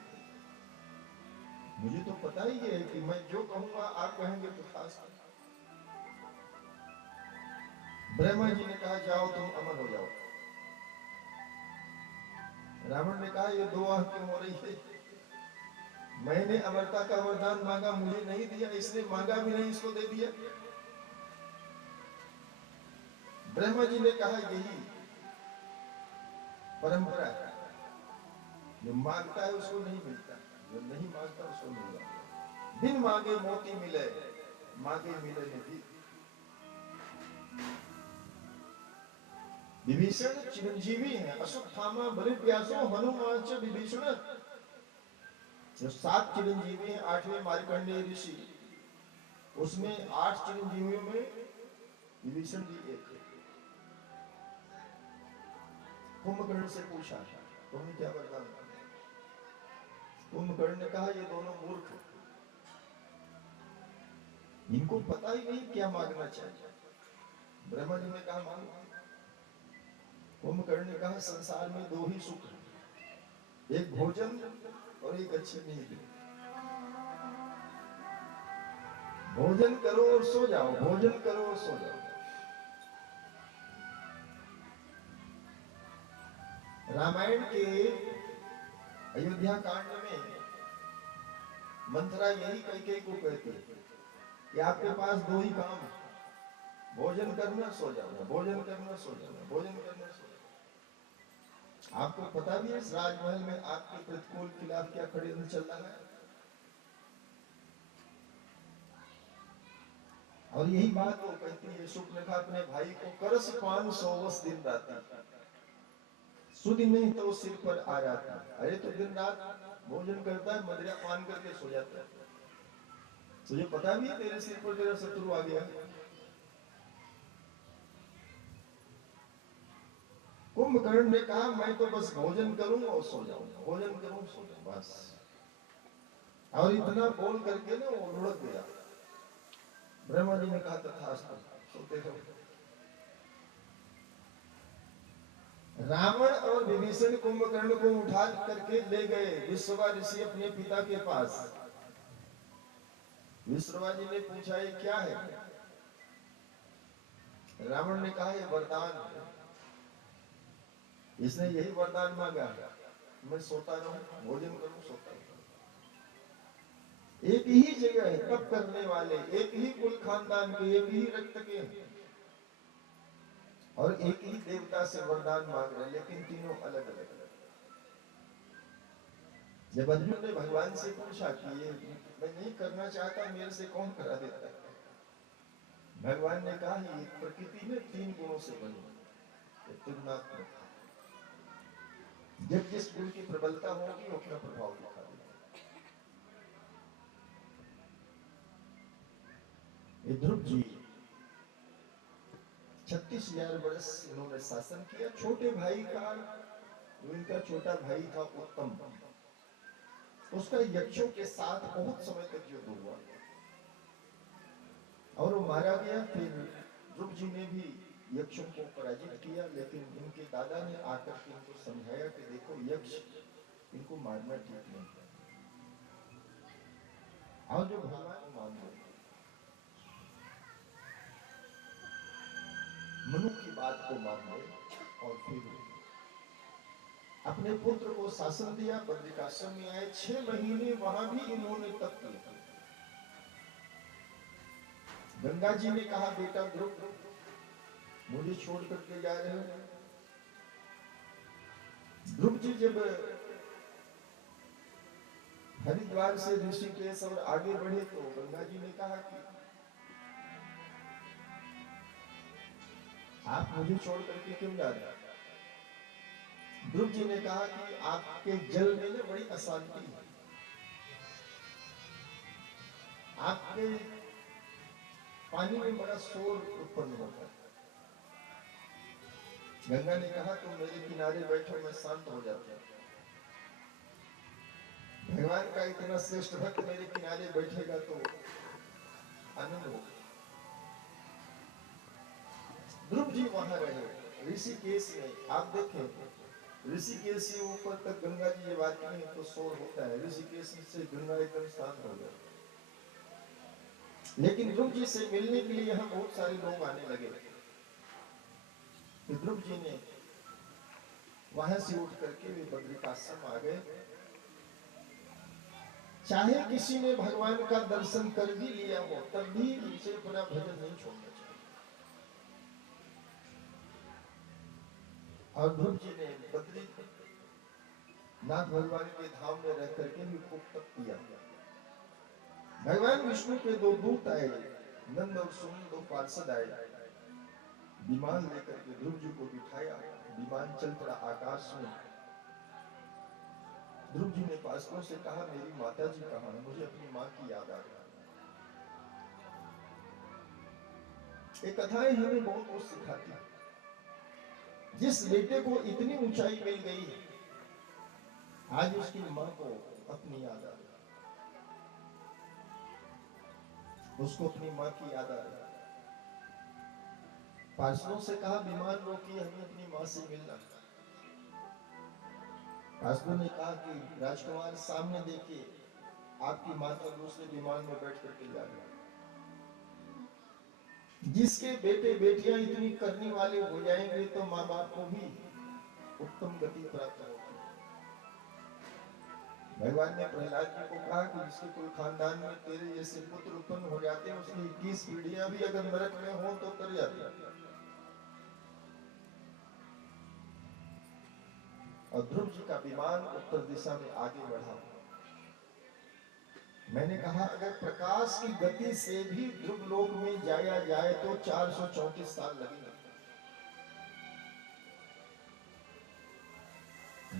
मुझे तो पता ही है कि मैं जो कहूंगा आप कहेंगे तो खास। ब्रह्मा जी ने कहा जाओ तुम अमर हो जाओ। रावण ने कहा ये दो आंख क्यों हो रही है? मैंने अमरता का वरदान मांगा, मुझे नहीं दिया, इसने मांगा भी नहीं, इसको दे दिया। ब्रह्मा जी ने कहा यही परंपरा है, जो मांगता है उसको नहीं मिलता, जो नहीं मांगता उसको मिल जाता। बिन मांगे मोती मिले, मांगे मिले निधि। विभीषण चिरंजीवी है, अश्वत्थामा बलिव्यासो हनुमान विभीषण। जो 7 चिरंजीवी हैं, 8वें मार्कंडेय ऋषि, उसमें 8 चिरंजीवियों में विभीषण जी एक है। कुंभकर्ण से पूछा तुम्हें क्या वरदान? कुंभकर्ण ने कहा ये दोनों मूर्ख, इनको पता ही नहीं क्या मांगना चाहिए। ब्रह्मा जी ने कहा मांगो। कुंभकर्ण ने कहा संसार में 2 ही सुख है, एक भोजन और एक अच्छी नींद। भोजन करो और सो जाओ, भोजन करो और सो जाओ। रामायण के अयोध्या कांड में मंथरा यही कैकेयी को कहती है कि आपके पास दो ही काम, भोजन करना सो जाना, भोजन करना सो जाना, भोजन करना सो जाना। आपको पता भी है इस राजमहल में आपके प्रतिकूल खिलाफ क्या षड्यंत्र चल रहा है। और यही बात वो कहती है सुपनेखा अपने भाई को, करस पान सौवस दिन रात, सुधि नहीं तो सिर पर आ जाता। अरे तो दिन रात भोजन करता है, मदिरा पान करके सो जाता है, तुझे पता भी है तेरे सिर पर तेरा शत्रु आ गया। कुंभकर्ण ने कहा मैं तो बस भोजन करूं और सो जाऊंगा, भोजन करूं सो जाऊं बस। और इतना बोल करके ना वो लुढ़क गया। ब्रह्मा जी ने कहा तथास्तु, सोते रहो। रावण और विभीषण कुंभकर्ण को उठा करके ले गए विश्रवा ऋषि अपने पिता के पास। विश्रवा जी ने पूछा ये क्या है? रावण ने कहा ये वरदान है। इसने यही वरदान मांगा, मैं सोता रहूं, भोजन करूं, सोता रहूं। एक ही जगह है तप करने वाले, एक ही कुल खानदान के, एक ही रक्त के और एक ही देवता से वरदान मांग रहे, लेकिन तीनों अलग अलग। जब अर्जुन ने भगवान से पूछा कि ये मैं नहीं करना चाहता, मेरे से कौन करा देता है? भगवान ने कहा ये प्रकृति में तीन गुणों से बनी, तुलनात्मक। जब जिस गुण की प्रबलता होगी वो अपना प्रभाव दिखा देगा। ये ध्रुव जी 36,000 वर्ष इन्होंने शासन किया। छोटे भाई का, जो इनका छोटा भाई था उत्तम, उसका यक्षों के साथ बहुत समय तक युद्ध हुआ और वो मारा गया। फिर ध्रुव जी ने भी यक्षों को पराजित किया, लेकिन इनके दादा ने आकर के इनको समझाया कि देखो यक्ष इनको मारना ठीक नहीं है, और जो भगवान मान लो, मनु की बात को मान लो। और फिर अपने पुत्र को शासन दिया, बद्रिकाश्रम में आए, 6 महीने वहां भी इन्होंने तप किया। गंगा जी ने कहा बेटा ध्रुव मुझे छोड़ करके जा रहे हो। ध्रुव जी जब हरिद्वार से ऋषिकेश और आगे बढ़े तो गंगा जी ने कहा कि आप मुझे छोड़ करके क्यों जा रहे हैं? ध्रुव जी ने कहा कि आपके जल में ना बड़ी अशांति है, आपके पानी में बड़ा शोर उत्पन्न होता है। गंगा ने कहा तुम मेरे किनारे बैठो, मैं शांत हो जाता हूं। भगवान का इतना श्रेष्ठ भक्त मेरे किनारे बैठेगा तो आनंद होगा। ध्रुव जी वहां रहे ऋषिकेश में। आप देखें ऋषिकेश से ऊपर तक गंगा जी जब आती है तो शोर होता है, ऋषिकेश से गंगा एकदम शांत हो जाती है। लेकिन ध्रुव जी से मिलने के लिए यहाँ बहुत सारे लोग आने लगे। ध्रुव जी ने वहां से उठ करके वे बद्रिकाश्रम आ गए। चाहे किसी ने भगवान का दर्शन कर भी लिया हो, तब भी उनसे अपना भजन नहीं छोड़ना चाहिए। और ध्रुव जी ने बद्रीनाथ भगवान के धाम में रह करके भी खूब तप किया। भगवान विष्णु के 2 दूत आए, नंद और सुनंद 2 पार्षद आए, विमान लेकर के ध्रुव जी को बिठाया। विमान चल पड़ा आकाश में। ध्रुव जी ने पार्षदों से कहा मेरी माता जी कहाँ है, मुझे अपनी माँ की याद आ गई। ये कथाएं हमें बहुत कुछ सिखाती है। जिस बेटे को इतनी ऊंचाई मिल गई, आज उसकी माँ को अपनी याद आ रही, उसको अपनी माँ की याद आ रही। पार्षदों से कहा विमान रोकिए, हमें अपनी माँ से मिलना। पार्षदों ने कहा कि राजकुमार सामने देखिए, आपकी माता दूसरे विमान में बैठ करके जा रही है। जिसके बेटे बेटियां इतनी करने वाले हो जाएंगे तो माँ बाप को भी उत्तम गति प्राप्त होगी। भगवान ने प्रहलाद जी को कहा कि जिसके कोई खानदान में तेरे जैसे पुत्र उत्पन्न हो जाते हैं उसकी 21 पीढ़ियां भी अगर नरक में हो तो तर जाती है। और ध्रुव जी का विमान उत्तर दिशा में आगे बढ़ा। मैंने कहा अगर प्रकाश की गति से भी ध्रुव लोक में जाया जाए तो 434 साल लगेंगे।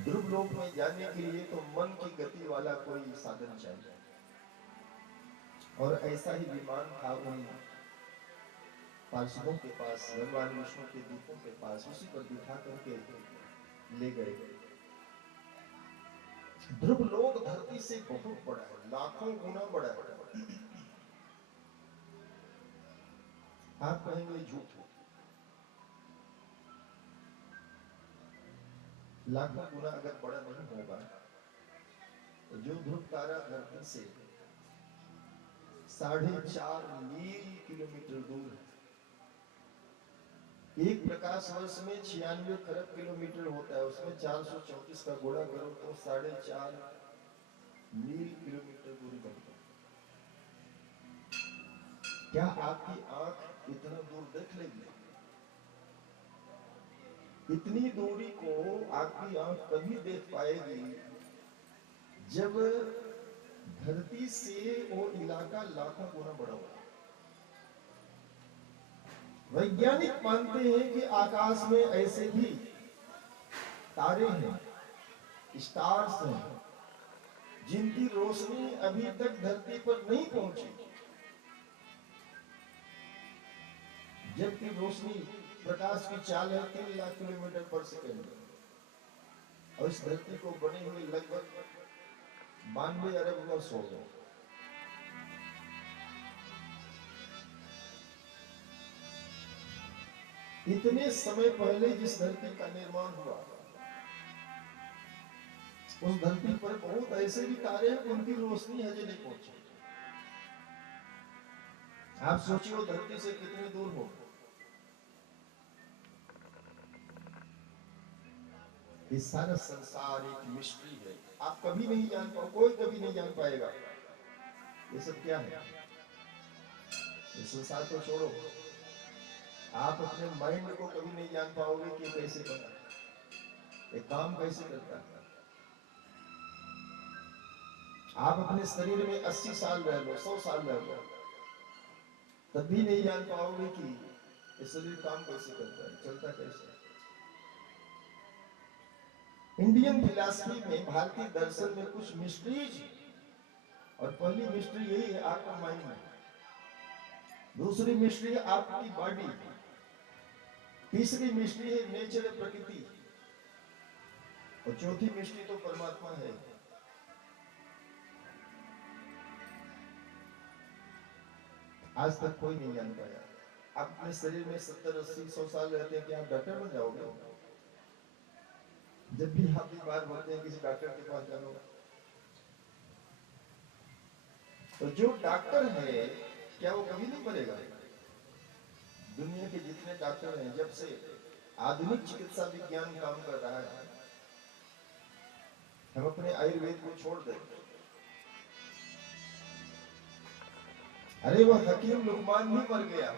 ध्रुव लोक में जाने के लिए तो मन की गति वाला कोई साधन चाहिए। और ऐसा ही विमान था उन पार्षदों के पास, भगवान विष्णु के दूतों के पास, उसी पर बिठा करके ले गए। ध्रुव लोक धरती से बहुत बड़ा है, लाखों गुना बड़ा है। आप कहेंगे झूठ, लाखों गुना अगर बड़ा नहीं होगा तो जो ध्रुव तारा धरती से 4.5 मील किलोमीटर दूर है। एक प्रकाश वर्ष में 96 खरब किलोमीटर होता है, उसमें 434 का गुणा करो तो 4.5 मील किलोमीटर दूरी बनता है। क्या आपकी आंख इतना दूर देख लेगी? इतनी दूरी को आपकी आंख कभी देख पाएगी जब धरती से वो इलाका लाखों गुना बड़ा होगा। वैज्ञानिक मानते हैं कि आकाश में ऐसे भी तारे हैं, स्टार्स हैं, जिनकी रोशनी अभी तक धरती पर नहीं पहुंची, जबकि रोशनी प्रकाश की चाल है 3 लाख किलोमीटर पर सेकंड, और इस धरती को बने हुए लगभग 92 अरब वर्ष हो गए। इतने समय पहले जिस धरती का निर्माण हुआ, उस धरती पर बहुत ऐसे भी तारे हैं उनकी रोशनी हजे नहीं पहुंची। आप सोचिए वो धरती से कितनी दूर हो। ये सारा संसार एक मिस्ट्री है, आप कभी नहीं जान पाओ, कोई कभी नहीं जान पाएगा ये सब क्या है। ये संसार को छोड़ो, आप अपने माइंड को कभी नहीं जान पाओगे कि कैसे बना, ये काम कैसे करता है। आप अपने शरीर में 80 साल रह लो, 100 साल रह लो, तब भी नहीं जान पाओगे कि ये शरीर काम कैसे करता है, चलता कैसे है। इंडियन फिलॉसफी में, भारतीय दर्शन में कुछ मिस्ट्रीज, और पहली मिस्ट्री यही है आपका माइंड, दूसरी मिस्ट्री है आपकी बॉडी, तीसरी मिस्ट्री है नेचर, प्रकृति, और चौथी मिस्ट्री तो परमात्मा है। आज तक कोई नहीं जान पाया। आप अपने शरीर में 70, 80, 100 साल रहते हैं, क्या आप डॉक्टर बन जाओगे? जब भी आप बीमार होते हैं किसी डॉक्टर के पास जाओ, तो जो डॉक्टर है क्या वो कभी नहीं मरेगा? दुनिया के जितने डॉक्टर हैं, जब से आधुनिक चिकित्सा विज्ञान काम कर रहा है, हम अपने आयुर्वेद को छोड़ दें। अरे वो हकीम लुकमान भी मर गया,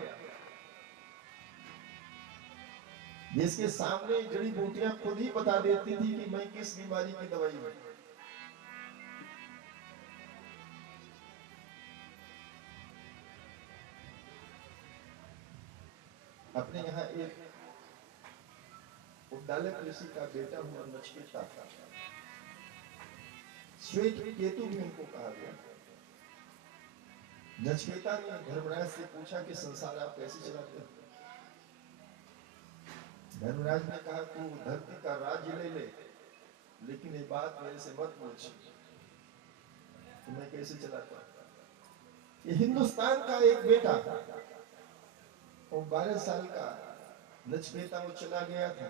जिसके सामने जड़ी बूटियां खुद ही बता देती थी कि मैं किस बीमारी की दवाई हूं। अपने यहाँ एक उद्दालक ऋषि का बेटा हुआ नचिकेता, श्वेत केतु भी उनको कहा गया। नचिकेता ने धर्मराज से पूछा कि संसार आप कैसे चलाते हो? धर्मराज ने कहा तू धरती का राज्य ले ले, लेकिन ये बात मेरे से मत पूछ कि मैं कैसे चलाता हूं। ये हिंदुस्तान का एक बेटा, वो 12 साल का नचिकेता, वो चला गया था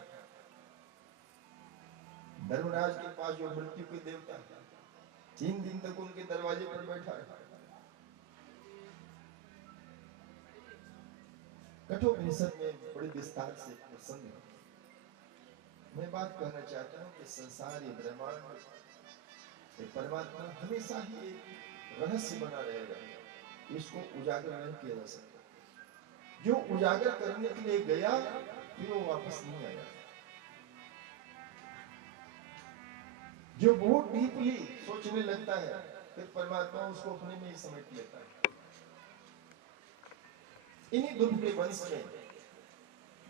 धर्मराज के पास, जो मृत्यु के देवता, 3 दिन तक उनके दरवाजे पर बैठा है। कठोपनिषद में बड़ी विस्तार से प्रसंग है। मैं बात कहना चाहता हूं कि संसार, ये ब्रह्मांड कि परमात्मा हमेशा ही एक रहस्य बना रहेगा, इसको उजागर नहीं किया जा सकता। जो उजागर करने के लिए गया फिर वो वापस नहीं आया। जो बहुत डीपली सोचने लगता है फिर परमात्मा उसको अपने में ही समेट लेता है। इन्हीं दुर्ग के वंश में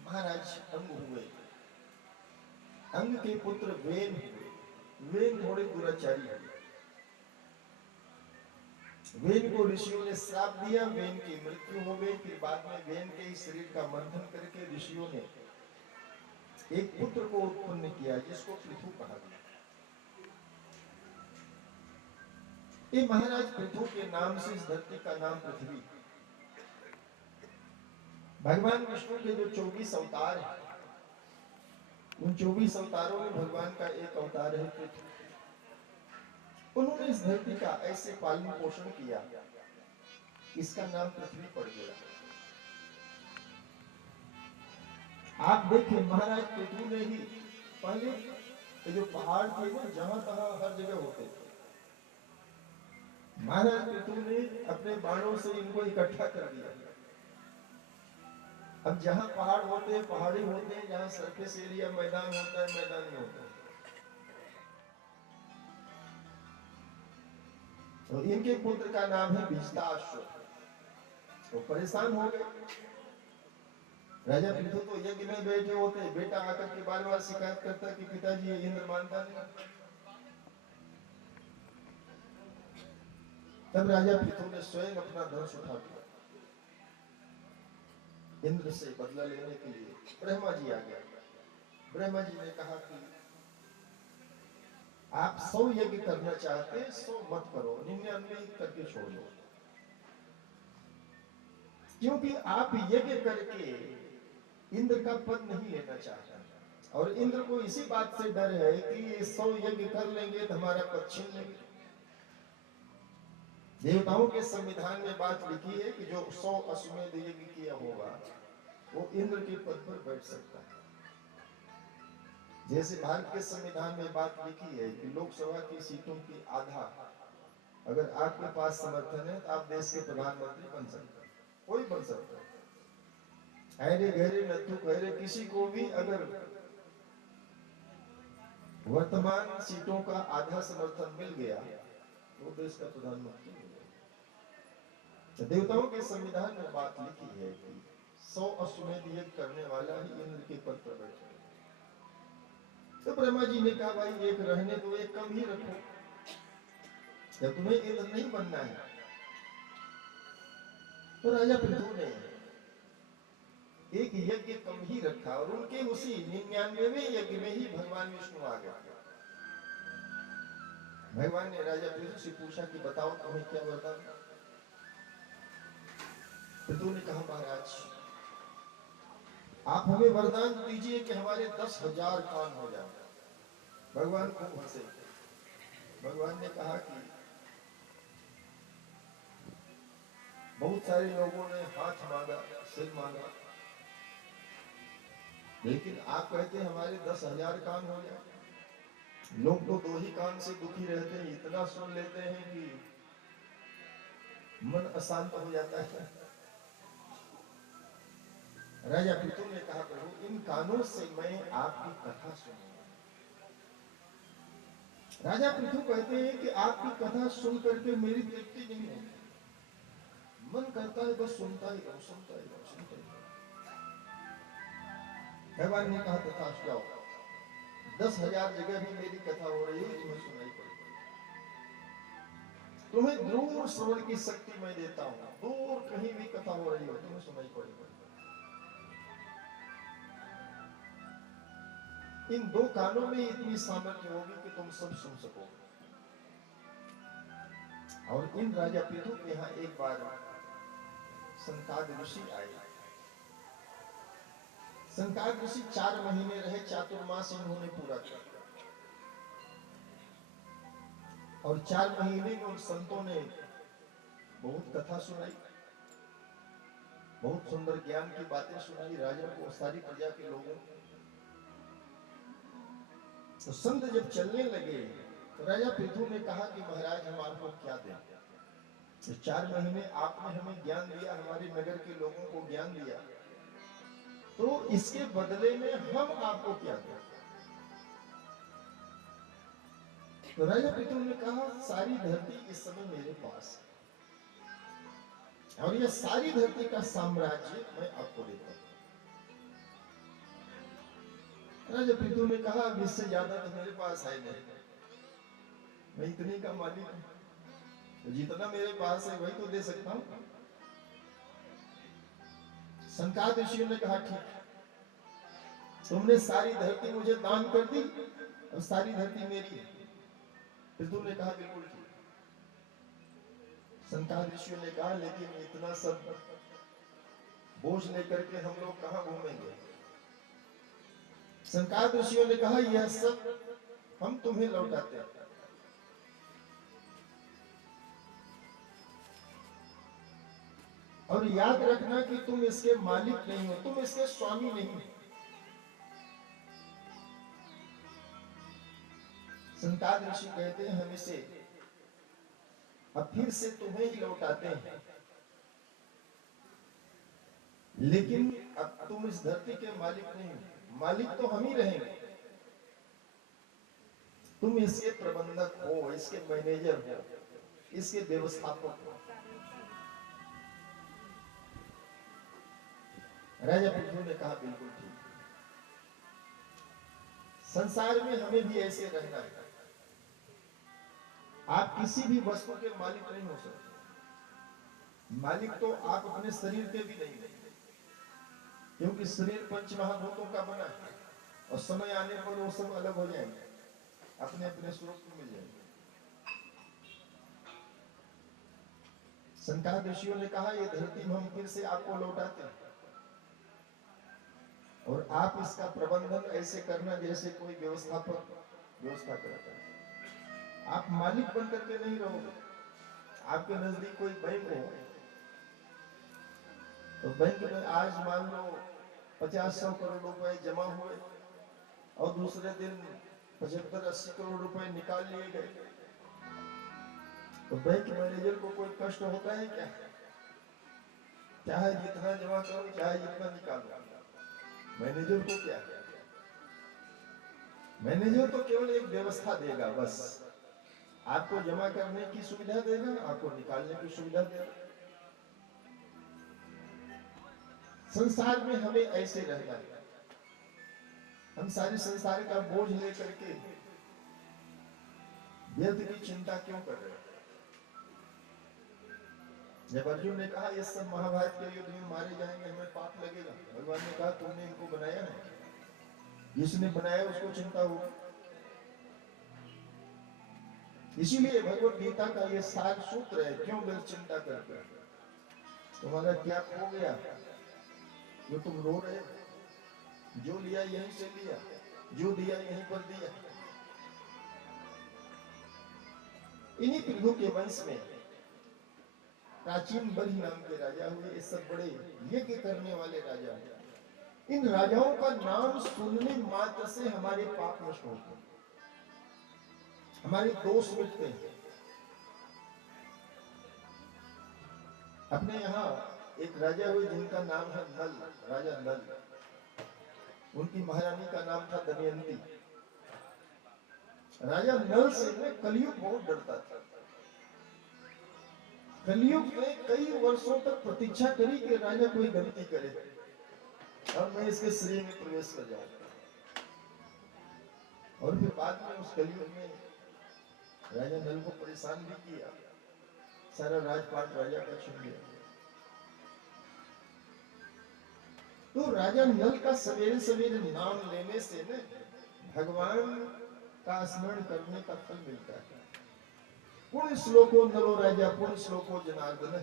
महाराज अंग हुए। अंग के पुत्र वेन हुए। वेन थोड़े दुराचारी हुए। वेन को ऋषियों ने श्राप दिया, वेन की मृत्यु हो गई। फिर बाद में वेन के शरीर का मंथन करके ऋषियों ने एक पुत्र को उत्पन्न किया जिसको पृथु कहा गया। ये महाराज पृथु के नाम से इस धरती का नाम पृथ्वी। भगवान विष्णु के जो 24 अवतार हैं, उन 24 अवतारों में भगवान का एक अवतार है पृथु। उन्होंने इस धरती का ऐसे पालन पोषण किया, इसका नाम पृथ्वी पड़ गया। आप देखें महाराज पृथु ने ही पहले जो पहाड़ थे ना, जहां तहां हर जगह होते थे, महाराज पृथु ने अपने बाणों से इनको इकट्ठा कर दिया। अब जहां पहाड़ होते हैं पहाड़ी होते हैं, जहां सरफेस एरिया मैदान होता है मैदानी होता है। तो इनके पुत्र का नाम है विजताश्व। तो परेशान हो गए। राजा पृथु तो यज्ञ में बैठे होते, बेटा आकर के बार बार शिकायत करता कि पिताजी ये इंद्र मानता नहीं। तब राजा पृथु ने स्वयं अपना धनुष उठा दिया। इंद्र से बदला लेने के लिए ब्रह्मा जी आ गया। ब्रह्मा जी ने कहा कि आप 100 यज्ञ करना चाहते हैं, 100 मत करो, 99 करके छोड़ दो। क्योंकि आप यज्ञ करके इंद्र का पद नहीं लेना चाहते, और इंद्र को इसी बात से डर है कि 100 यज्ञ कर लेंगे तो हमारा पद छीन लेंगे। देवताओं के संविधान में बात लिखी है कि जो 100 अश्वमेध यज्ञ किया होगा वो इंद्र के पद पर बैठ सकता है। जैसे भारत के संविधान में बात लिखी है कि लोकसभा की सीटों की आधा अगर आपके पास समर्थन है तो आप देश के प्रधानमंत्री बन सकते हैं, कोई बन सकता है। ऐरे गहरे नत्थु गहरे किसी को भी अगर वर्तमान सीटों का आधा समर्थन मिल गया तो देश का प्रधानमंत्री मिल गया। तो देवताओं के संविधान में बात लिखी है कि 100 अश्वमेध यज्ञ करने वाला ही इंद्र के पद पर बैठेगा। तो ब्रह्मा जी ने कहा भाई एक रहने दो, एक कम ही रखो, जब तुम्हें इंद्र नहीं बनना है। तो राजा पृथु ने एक यज्ञ कम ही रखा और उनके उसी 99वें यज्ञ में ही भगवान विष्णु आ गए। भगवान ने राजा पृथु से पूछा कि बताओ तुम्हें क्या वरदान। पृथु ने कहा महाराज आप हमें वरदान दीजिए कि हमारे 10,000 कान हो जाए। भगवान खूब हंसे। भगवान ने कहा कि बहुत सारे लोगों ने हाथ मांगा, सिर मांगा, लेकिन आप कहते हैं हमारे 10,000 कान हो जाए। लोग तो 2 ही कान से दुखी रहते हैं, इतना सुन लेते हैं कि मन अशांत हो जाता है। राजा पृथु ने कहा प्रभु इन कानों से मैं आपकी कथा सुनूंगा। राजा पृथु कहते हैं कि आपकी कथा सुन करके मेरी तृप्ति नहीं होती, मन करता है बस सुनता ही रहो, सुनता ही रहो, सुनता ही रहो। भगवान ने कहा तथास्तु जाओ, 10,000 जगह भी मेरी कथा हो रही है, तुम्हें सुनाई पड़ेगी। तुम्हें दूर श्रवण की शक्ति मैं देता हूं, दूर कहीं भी कथा हो रही हो तुम्हें सुनाई पड़ेगी। इन 2 कानों में इतनी सामर्थ्य होगी कि तुम सब सुन सकोगे। और इन राजा पृथु के यहाँ एक बार संकाद ऋषि आए। संकाद ऋषि 4 महीने रहे, चातुर्मास इन्होंने पूरा किया। और 4 महीने में उन संतों ने बहुत कथा सुनाई, बहुत सुंदर ज्ञान की बातें सुनाई राजा को, सारी प्रजा के लोगों। तो संत जब चलने लगे राजा पृथु ने कहा कि महाराज हम आपको क्या दें? तो 4 महीने आपने हमें ज्ञान दिया, हमारे नगर के लोगों को ज्ञान दिया, तो इसके बदले में हम आपको क्या दें? तो राजा पृथु ने कहा सारी धरती इस समय मेरे पास है और यह सारी धरती का साम्राज्य मैं आपको देता हूं। राजा पृथु ने कहा अब इससे ज्यादा तो मेरे पास है नहीं, मैं इतने का मालिक हूं, तो जितना मेरे पास है वही तो दे सकता हूं। संकाद ऋषियों ने कहा ठीक, तुमने सारी धरती मुझे दान कर दी, अब सारी धरती मेरी है। पृथु ने कहा बिल्कुल ठीक। संकाद ऋषियों ने कहा लेकिन इतना सब बोझ लेकर के हम लोग कहां घूमेंगे? संकाद ऋषियों ने कहा यह सब हम तुम्हें लौटाते हैं। और याद रखना कि तुम इसके मालिक नहीं हो, तुम इसके स्वामी नहीं हो। संकाद ऋषि कहते हैं हम इसे अब फिर से तुम्हें ही लौटाते हैं, लेकिन अब तुम इस धरती के मालिक नहीं हो, मालिक तो हम ही रहेंगे। तुम इसके प्रबंधक हो, इसके मैनेजर हो, इसके व्यवस्थापक हो। राजा पृथु ने कहा बिल्कुल ठीक, संसार में हमें भी ऐसे रहना है। आप किसी भी वस्तु के मालिक नहीं हो सकते। मालिक तो आप अपने शरीर के भी नहीं है, क्योंकि शरीर पंच महाभूतों का बना है और समय आने पर वो सब अलग हो जाएंगे, अपने अपने स्वरूप में मिल जाएंगे। संकाद ऋषियों ने कहा ये धरती हम फिर से आपको लौटाते हैं और आप इसका प्रबंधन ऐसे करना जैसे कोई व्यवस्थापक व्यवस्था करता है। आप मालिक बनकर के नहीं रहोगे। आपके नजदीक कोई बैंक हो तो बैंक में आज मान लो 50-100 करोड़ रुपए जमा हुए और दूसरे दिन 75-80 करोड़ रुपए निकाल लिए गए, तो बैंक मैनेजर को कोई कष्ट होता है क्या? चाहे जितना जमा करो, चाहे जितना निकालो, मैनेजर को क्या? मैनेजर तो केवल एक व्यवस्था देगा, बस आपको जमा करने की सुविधा देगा, आपको निकालने की सुविधा देगा। संसार में हमें ऐसे रहना है। हम सारे संसार का बोझ लेकर के व्यर्थ की चिंता क्यों कर रहे हैं? जब अर्जुन ने कहा ये सब महाभारत के युद्ध में मारे जाएंगे, हमें पाप लगेगा, भगवान ने कहा तुमने इनको बनाया है, जिसने बनाया उसको चिंता हो। इसीलिए भगवत गीता का ये सार सूत्र है, क्यों व्यर्थ चिंता करते हैं? तुम्हारा क्या खो गया जो तुम रो रहे? जो लिया यहीं से लिया, जो दिया यहीं पर दिया। इन्हीं पृथु के वंश में प्राचीन बलि नाम के राजा हुए। ये सब बड़े यज्ञ करने वाले राजा हैं। इन राजाओं का नाम सुनने मात्र से हमारे पाप नष्ट होते हैं, हमारे दोष मिटते हैं। अपने यहाँ एक राजा हुए जिनका नाम है नल, राजा नल। उनकी महारानी का नाम था दमयंती। राजा नल से कलयुग बहुत डरता था। कलयुग में कई वर्षों तक प्रतीक्षा करी कि राजा कोई गलती करे और मैं इसके शरीर में प्रवेश कर जाऊं। और फिर बाद में उस कलयुग में राजा नल को परेशान भी किया, सारा राजपाट राजा का छीन लिया। तो राजा नल का सवेरे सवेरे नाम लेने से न भगवान का स्मरण करने का फल मिलता है। पुण्य श्लोको नलो राजा पुण्य श्लोको जनार्दन।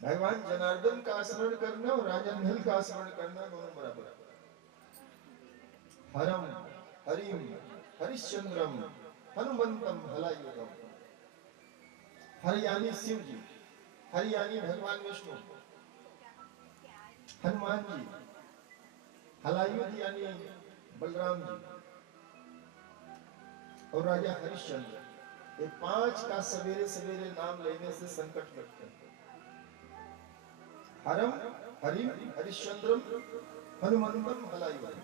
भगवान जनार्दन का स्मरण करना और राजा नल का स्मरण करना दोनों बराबर। हरम हरिम हरिश्चंद्रम हनुमंतम हलायुधम। हर यानी शिव जी, हर यानी भगवान विष्णु, हनुमान जी, हलायुध यानी बलराम जी और राजा हरिश्चंद्र, ये 5 का सवेरे सवेरे नाम लेने से संकट कटते हैं। हरम हरिम हरिश्चंद्रम हनुमंतम हलायुधि।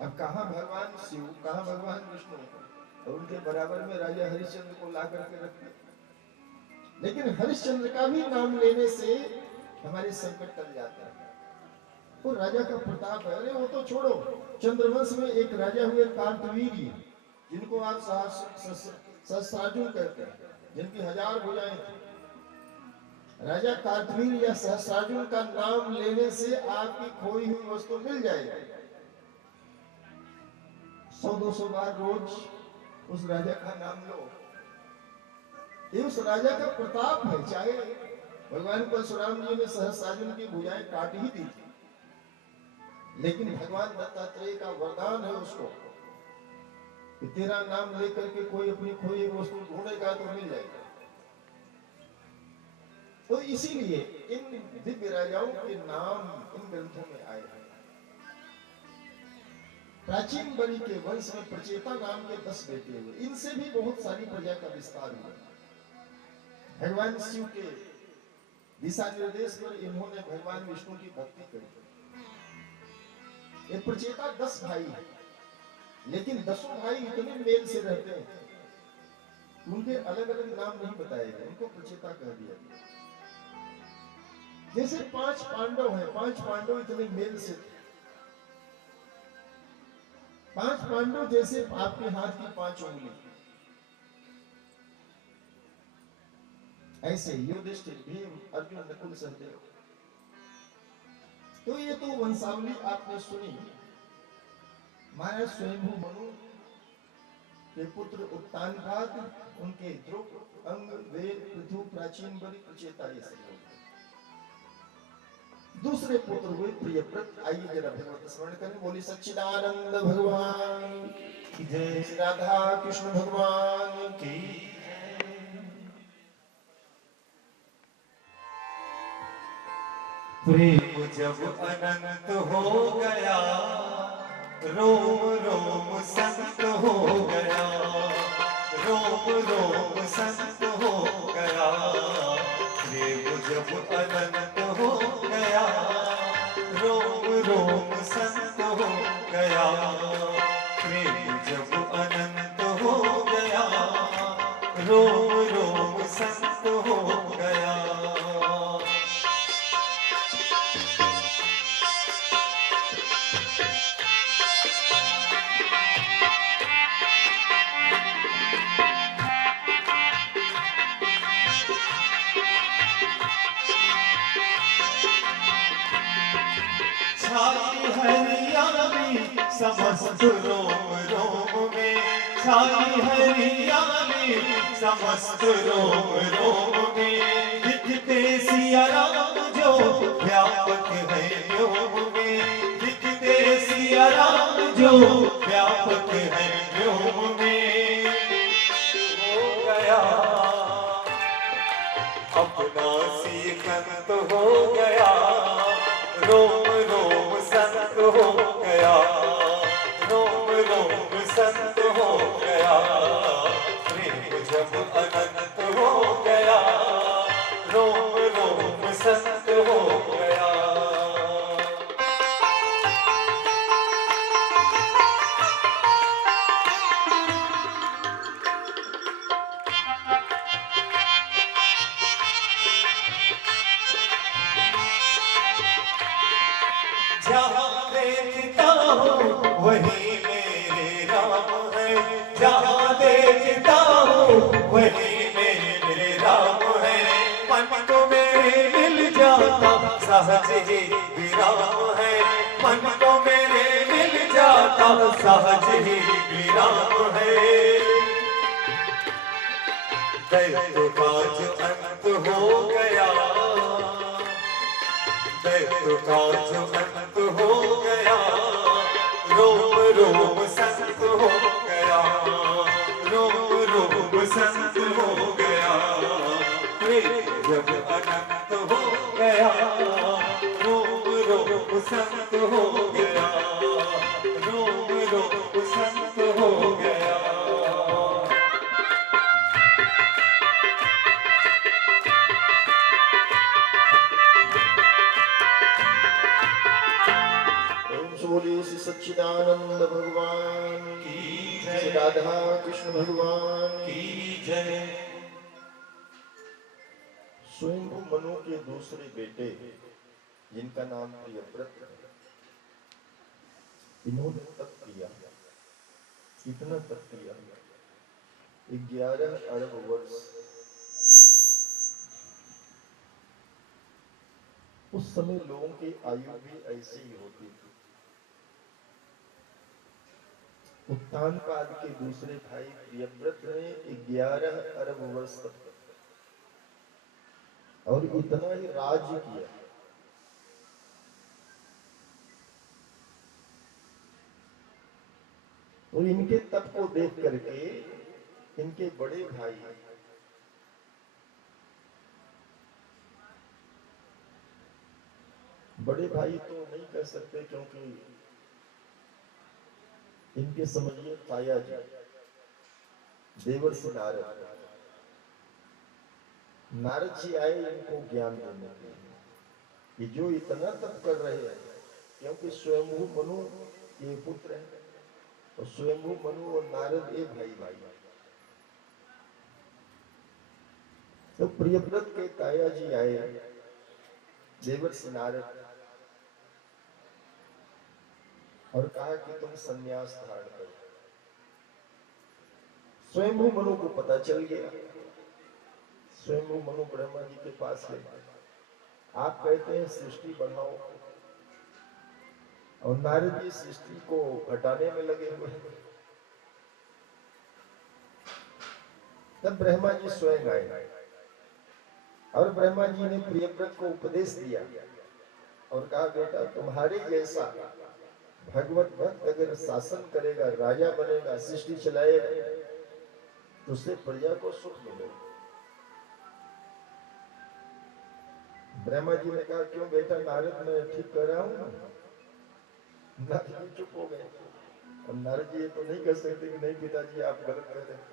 अब कहां भगवान शिव, कहां भगवान विष्णु, और उनके बराबर में राजा हरिश्चंद्र को ला करके रखते। लेकिन हरिश्चंद्र का भी नाम लेने से हमारे संकट टल जाता है। वो राजा का प्रताप है। अरे वो तो छोड़ो, चंद्रवंश में एक राजा हुए कार्तवीर्य, जिनको आप सहस्रार्जुन कहते हैं, जिनकी 1000 भुजाएं थी। राजा कार्तवीर्य या सहस्रार्जुन का नाम लेने से आपकी खोई हुई वस्तु मिल जाएगी। 100-200 बार रोज उस राजा का नाम लो। ये उस राजा का प्रताप है। चाहे भगवान परशुराम जी ने सहस्रार्जुन की भुजाएं काट ही दी थी, लेकिन भगवान दत्तात्रेय का वरदान है उसको कि तेरा नाम लेकर के कोई अपनी खोई वस्तु ढूंढेगा तो मिल जाएगा। तो इसीलिए इन दिव्य राजाओं के नाम इन ग्रंथों में आए हैं। प्राचीन बलि के वंश में प्रचेता नाम के 10 बेटे हुए। इनसे भी बहुत सारी प्रजा का विस्तार हुआ। भगवान शिव के दिशा निर्देश पर इन्होंने भगवान विष्णु की भक्ति करी। ये प्रचेता 10 भाई हैं, लेकिन 10 भाई इतने मेल से रहते हैं, उनके अलग अलग नाम नहीं बताए गए, उनको प्रचेता कह दिया गया। जैसे 5 पांडव हैं, 5 पांडव इतने मेल से थे। 5 पांडव जैसे आपके हाथ की 5 उंगली, ऐसे युधिष्ठिर, भीम, अर्जुन, नकुल, सहदेव। तो ये तो वंशावली आपने सुनी। महाराज स्वयंभू मनु के पुत्र उत्तानपाद, उनके ध्रुव, अंग, वेद, पृथु, प्राचीन बलि, प्रचेता, ये सब लोग। दूसरे पुत्र हुए प्रियव्रत। आइए जरा भगवत स्मरण करें। बोली सच्चिदानंद भगवान की जय, श्री राधा कृष्ण भगवान की। प्रेम जब अनंत हो गया, रोम रोम संत हो गया, रोम रोम संत हो गया। प्रेम जब अनंत हो गया, रोम रोम संत हो गया। प्रेम जब अनंत हो गया, रोम रोम संत हो गया। छाई हरियाली समस्त रोम रोम में, छाई हरियाली समस्त रोम रोम में। दिखते सिया राम जो व्यापक है व्योम में, दिखते सिया राम जो व्यापक है व्योम में। हो गया अपना सीखंत हो गया, रोम रोम संत हो गया, रोम रोम संत हो गया। प्रेम जब अनंत हो गया, रोम रोम संत हो गया। जहाँ देखता हूँ वही मेरे राम है, जहाँ देखता हूँ वही मेरे राम है। मन को मेरे मिल जाता सहज ही विराम है, मन को मेरे मिल जाता सहज ही विराम है। दैत्य का जो अंत हो गया, दैत्य का जो अंत हो गया, रोम रोम संत हो गया, रोम रोम संत हो गया। प्रेम जब अनंत हो गया, रोम रोम संत हो गया, रोम रोम संत सच्चिदानंद भगवान की श्री जय, राधा कृष्ण भगवान की जय। स्वयंभू मनु के दूसरे बेटे जिनका नाम प्रियव्रत है, इन्होंने तप किया, इतना तप किया 11 अरब वर्ष। उस समय लोगों की आयु भी ऐसी ही होती थी। उत्तान काल के दूसरे भाई प्रियव्रत ने 11 अरब वर्ष तप किया और इतना ही राज्य किया। तो इनके तप को देख करके इनके बड़े भाई तो नहीं कह सकते, क्योंकि इनके समझिए ताया जी देवर्षि नारद जी आए इनको ज्ञान देने के लिए कि जो इतना तप कर रहे हैं, क्योंकि स्वयंभू मनु के पुत्र हैं और स्वयंभू मनु और नारद एक भाई। तो प्रियव्रत के ताया जी आए देवर्षि नारद और कहा कि तुम संन्यास धारण करो। स्वयंभू मनु को पता चल गया। स्वयंभू मनु ब्रह्मा जी के पास गए, आप कहते हैं सृष्टि बढ़ाओ, और नारद जी सृष्टि को घटाने में लगे हुए हैं। तब ब्रह्मा जी स्वयं आए और ब्रह्मा जी ने प्रियव्रत को उपदेश दिया और कहा, बेटा तुम्हारे जैसा भगवत भक्त अगर शासन करेगा, राजा बनेगा, सृष्टि चलाएगा, तो उससे प्रजा को सुख मिलेगा। ब्रह्मा जी ने कहा, क्यों बेटा नारद, मैं ठीक कर रहा हूं? नारद जी चुप हो गए। अब नारद जी ये तो नहीं कह सकते कि नहीं पिताजी आप गलत कह रहे हैं।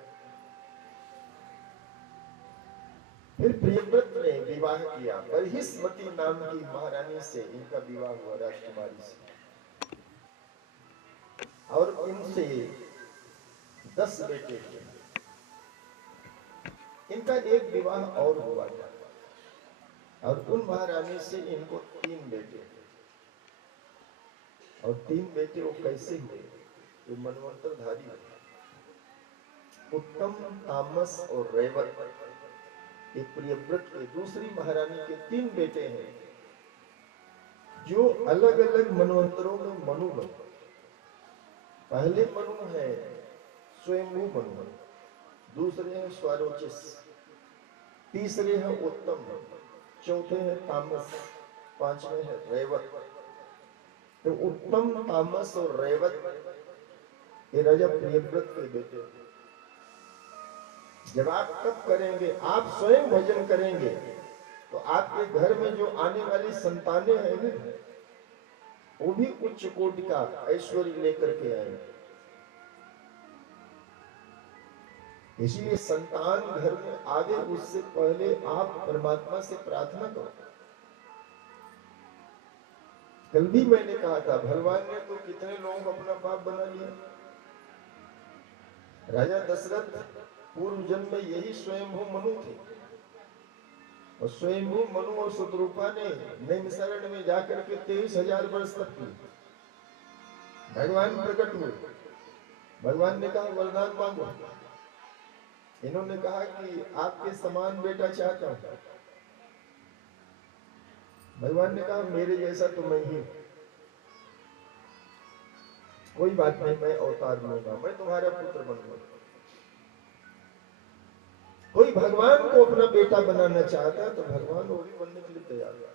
फिर प्रियव्रत ने विवाह किया, बरहिस्मती नाम की महारानी से इनका विवाह हुआ, राजकुमारी से, और इनसे 10 बेटे थे। इनका एक विवाह और हुआ था और उन महारानी से इनको 3 बेटे थे। और 3 बेटे वो कैसे हुए? वो मनवंतरधारी हुए। उत्तम, तामस और रैवत, ये प्रियव्रत के दूसरी महारानी के 3 बेटे हैं, जो अलग अलग मनवंतरों में मनु बने। पहले मनु है स्वयंभू मनु, दूसरे हैं स्वारोचिस, तीसरे हैं उत्तम, चौथे हैं तामस, पांचवे हैं रैवत। तो उत्तम, तामस और रैवत ये राजा प्रियव्रत के बेटे। जब आप तप करेंगे, आप स्वयं भजन करेंगे, तो आपके घर में जो आने वाली संतानें हैं ना, वो भी उच्च कोटि का ऐश्वर्य लेकर के आएंगे। इसलिए संतान घर में आगे उससे पहले आप परमात्मा से प्रार्थना करो। कल भी मैंने कहा था, भगवान ने तो कितने लोगों को अपना बाप बना लिया। राजा दशरथ पूर्व जन्म में यही स्वयंभू मनु थे, और स्वयंभू मनु और शत्रुपा ने नैमिषारण्य में जाकर के 23,000 वर्ष तक की। भगवान प्रकट हुए, भगवान ने कहा वरदान मांगो। इन्होंने कहा कि आपके समान बेटा चाहता हूं। भगवान ने कहा मेरे जैसा तो मैं ही, कोई बात नहीं, मैं अवतार लूंगा, मैं तुम्हारा पुत्र बनूंगा। कोई भगवान को अपना बेटा बनाना चाहता है तो भगवान वो भी बनने के लिए तैयार है।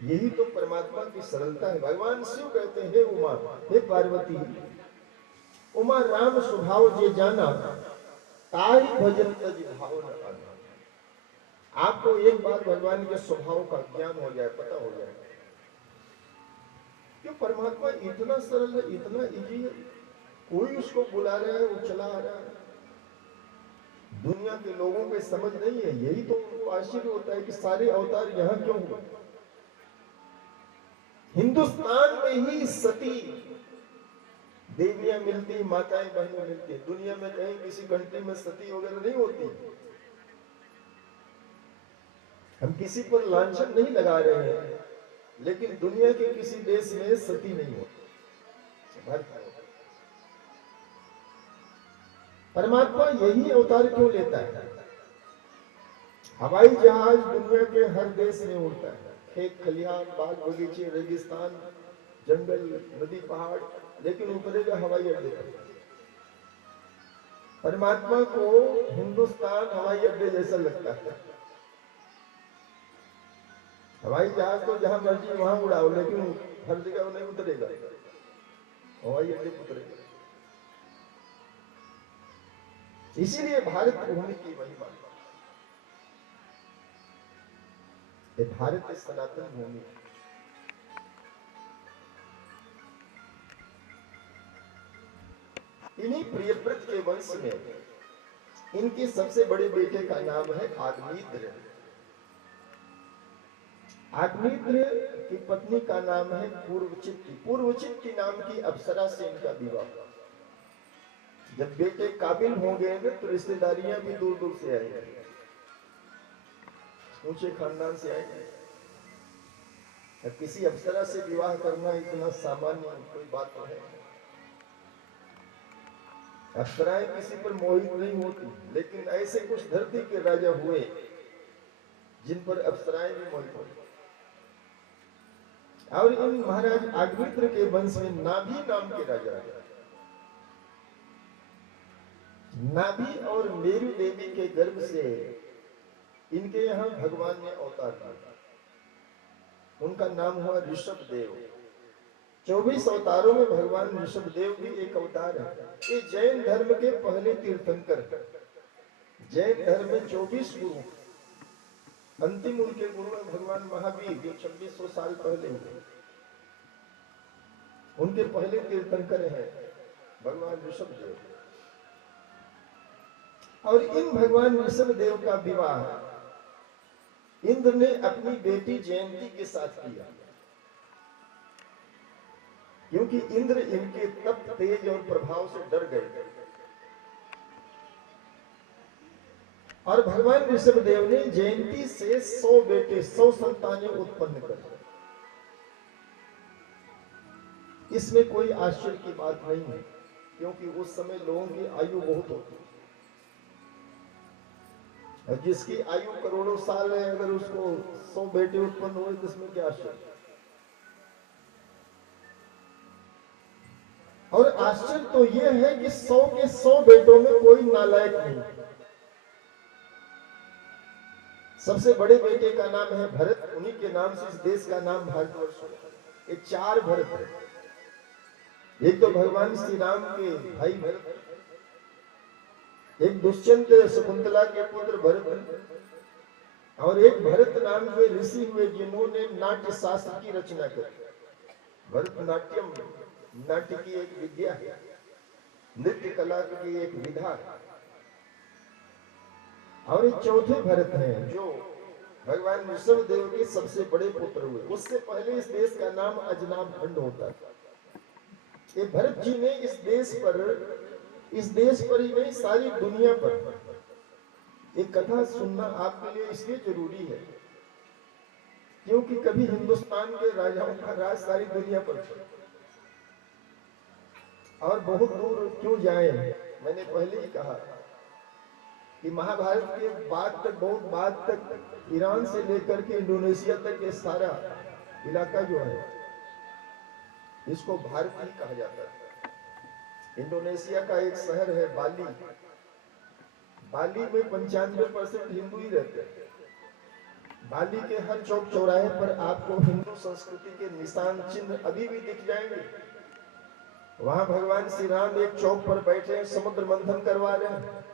यही तो परमात्मा की सरलता है। भगवान शिव कहते हैं, हे उमा, हे पार्वती, उमा राम स्वभाव जे जाना, ताई भजन तज भाव न आना। आपको एक बार भगवान के स्वभाव का ज्ञान हो जाए, पता हो जाए, क्यों परमात्मा इतना सरल है, इतना इजी है। कोई उसको बुला रहा है, वो चला आ रहा है। दुनिया के लोगों को समझ नहीं है। यही तो आश्चर्य होता है कि सारे अवतार यहाँ क्यों हुए। हिंदुस्तान में ही सती देवियां मिलती, माताएं बहनें मिलती है। दुनिया में कहीं किसी कंट्री में सती वगैरह नहीं होती। हम किसी पर लांछन नहीं लगा रहे हैं, लेकिन दुनिया के किसी देश में सती नहीं होती। परमात्मा यही अवतार क्यों लेता है? हवाई जहाज दुनिया के हर देश में उड़ता है, खेत खलिहान, बाग बगीचे, रेगिस्तान, जंगल, नदी, पहाड़, लेकिन उतरेगा हवाई अड्डे पर। परमात्मा को हिंदुस्तान हवाई अड्डे जैसा लगता है। हवाई जहाज तो जहां मर्जी वहां उड़ाओ, लेकिन हर जगह वो नहीं उतरेगा, हवाई अड्डे पर उतरेगा। इसीलिए भारत भूमि की महिमा, ये भारत इस सनातन भूमि। इन्हीं प्रियव्रत के वंश में इनके सबसे बड़े बेटे का नाम है आग्नेत्र। आग्नेत्र की पत्नी का नाम है पूर्वचित्ती। पूर्वचित्ती नाम की अप्सरा से इनका विवाह। जब बेटे काबिल होंगे ना, तो रिश्तेदारियां भी दूर दूर से आएंगी, ऊंचे खानदान से आएंगे। अब किसी अप्सरा से विवाह करना इतना सामान्य कोई बात तो है। अप्सराएं किसी पर मोहित नहीं होती, लेकिन ऐसे कुछ धरती के राजा हुए जिन पर अप्सराएं भी मोहित हुई। और इन महाराज आग्नेत्र के वंश में नाभि नाम के राजा है। नाभि और मेरु देवी के गर्भ से इनके यहाँ भगवान ने अवतार लिया। उनका नाम हुआ ऋषभ देव। 24 अवतारों में भगवान ऋषभ देव भी एक अवतार है। ये जैन धर्म के पहले तीर्थंकर। जैन धर्म में 24 गुरु, अंतिम उनके गुरु है भगवान महावीर, जो 2600 साल पहले हुए। उनके पहले तीर्थंकर हैं भगवान ऋषभ देव। और इन भगवान ऋषभ देव का विवाह इंद्र ने अपनी बेटी जयंती के साथ किया, क्योंकि इंद्र इनके तप, तेज और प्रभाव से डर गए। और भगवान ऋषभ देव ने जयंती से 100 बेटे, 100 संतानें उत्पन्न कर। इसमें कोई आश्चर्य की बात नहीं है, क्योंकि उस समय लोगों की आयु बहुत होती। और जिसकी आयु करोड़ों साल है, अगर उसको 100 बेटे उत्पन्न हुए तो इसमें क्या आश्चर्य। और आश्चर्य तो यह है कि 100 के 100 बेटों में कोई नालायक नहीं। सबसे बड़े बेटे का नाम है भरत। उन्हीं के नाम से इस देश का नाम भारतवर्ष है। ये 4 भरत है। एक तो भगवान श्री राम के भाई भरत, एक दुष्यंत शकुंतला के पुत्र भरत, और एक भरत नाम के ऋषि हुए जिन्होंने नाट्य शास्त्र की रचना की। भरतनाट्यम नाट्य की एक विद्या है, नृत्य कला की एक विधा है। और एक चौथे भरत हैं जो भगवान ऋषभ देव के सबसे बड़े पुत्र हुए। उससे पहले इस देश का नाम अजनाब खंड होता था। ये भरत जी ने इस देश पर ही नहीं, सारी दुनिया पर एक कथा सुनना आपके लिए इसलिए जरूरी है, क्योंकि कभी हिंदुस्तान के राजाओं का राज सारी दुनिया पर था। और बहुत दूर क्यों जाएं, मैंने पहले ही कहा कि महाभारत के बाद तक, बहुत बाद तक, ईरान से लेकर के इंडोनेशिया तक ये सारा इलाका जो है, इसको भारत ही कहा जाता है। इंडोनेशिया का एक शहर है बाली। बाली में 95% हिंदू ही रहते हैं। बाली के हर चौक चौराहे पर आपको हिंदू संस्कृति के निशान, चिन्ह अभी भी दिख जाएंगे। वहां भगवान श्री राम एक चौक पर बैठे हैं, समुद्र मंथन करवा रहे हैं।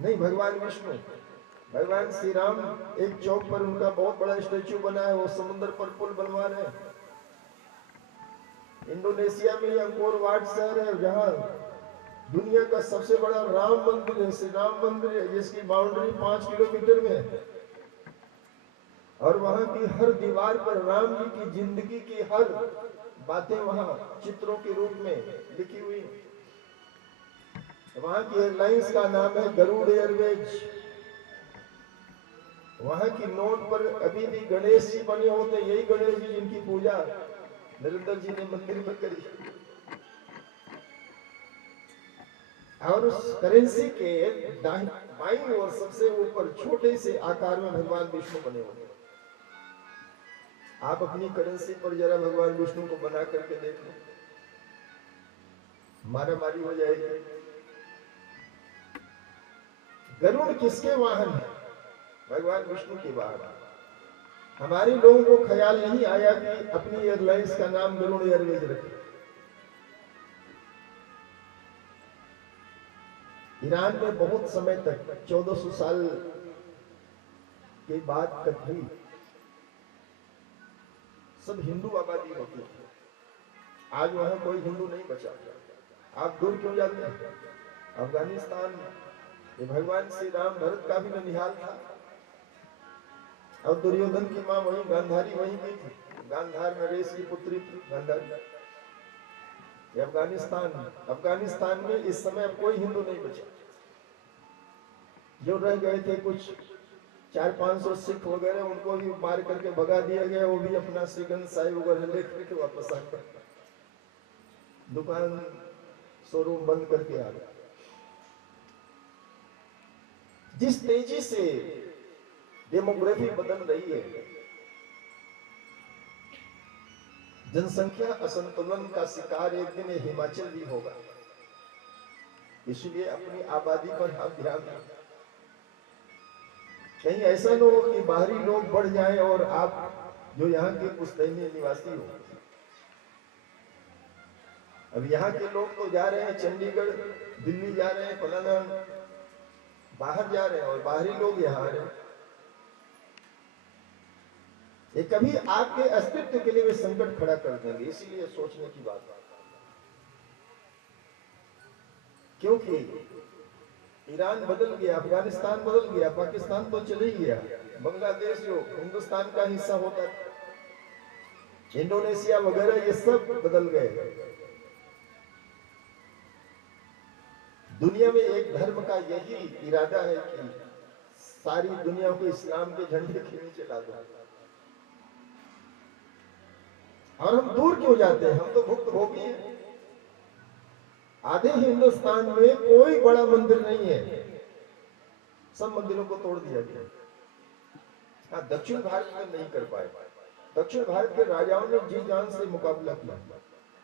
नहीं, भगवान विष्णु, भगवान श्री राम एक चौक पर, उनका बहुत बड़ा स्टेच्यू बना है, वो समुद्र पर पुल बनवा रहे हैं। इंडोनेशिया में अंकोर वाट शहर है, जहां दुनिया का सबसे बड़ा राम मंदिर है, श्री राम मंदिर है, जिसकी बाउंड्री 5 किलोमीटर में है। और वहां की हर दीवार पर राम जी की जिंदगी की हर बातें वहां चित्रों के रूप में लिखी हुई। वहां की एयरलाइंस का नाम है गरुड़ एयरवेज। वहां की नोट पर अभी भी गणेश जी बने होते, यही गणेश जी जिनकी पूजा नरेंद्र जी ने मंदिर में करी। और उस करेंसी के बाईं ओर सबसे ऊपर छोटे से आकार में भगवान विष्णु बने होते। आप अपनी करेंसी पर जरा भगवान विष्णु को बना करके देख लो, मारा मारी हो जाएगी। गरुड़ किसके वाहन है? भगवान विष्णु के वाहन। हमारे लोगों को ख्याल नहीं आया कि अपनी एयरलाइंस का नाम गरुड़ एयरवेज रखें। ईरान में बहुत समय तक 1400 साल के बाद तक भी सब हिंदू आबादी होती थी। आज वहां कोई हिंदू नहीं बचा। आप दूर क्यों जाते हैं? अफगानिस्तान, ये भगवान श्री राम भरत का भी ननिहाल था। और दुर्योधन की मां वही गांधारी वहीं की थी। गांधार नरेश की पुत्री थी गांधारी। अफगानिस्तान में इस समय अब कोई हिंदू नहीं बचा। जो रह गए थे कुछ 400-500 सिख वगैरह, उनको भी मार करके भगा दिया गया। वो भी अपना श्रीगंज साहिब वगैरह लेकर के वापस आ गए, दुकान शोरूम बंद करके आ गए। जिस तेजी से डेमोग्राफी बदल रही है, जनसंख्या असंतुलन का शिकार एक दिन हिमाचल भी होगा। इसलिए अपनी आबादी पर आप ध्यान दें। कहीं ऐसा न हो कि बाहरी लोग बढ़ जाएं और आप जो यहाँ के पुश्तैनी निवासी हो। अब यहाँ के लोग तो जा रहे हैं चंडीगढ़, दिल्ली जा रहे हैं, फलाना बाहर जा रहे हैं, और बाहरी लोग यहाँ आ रहे हैं। ये कभी आपके अस्तित्व के लिए वे संकट खड़ा कर देंगे। इसीलिए सोचने की बात है। क्योंकि ईरान बदल गया, अफगानिस्तान बदल गया, पाकिस्तान तो चले गया, बांग्लादेश जो हिंदुस्तान का हिस्सा होता था, इंडोनेशिया वगैरह, ये सब बदल गए। दुनिया में एक धर्म का यही इरादा है कि सारी दुनिया को इस्लाम के झंडे के नीचे ला दो। और हम दूर क्यों जाते हैं? हम तो भुक्तभोगी हैं। आधे हिंदुस्तान में कोई बड़ा मंदिर नहीं है, सब मंदिरों को तोड़ दिया गया। हाँ, दक्षिण भारत में नहीं कर पाए। दक्षिण भारत के राजाओं ने जी जान से मुकाबला किया।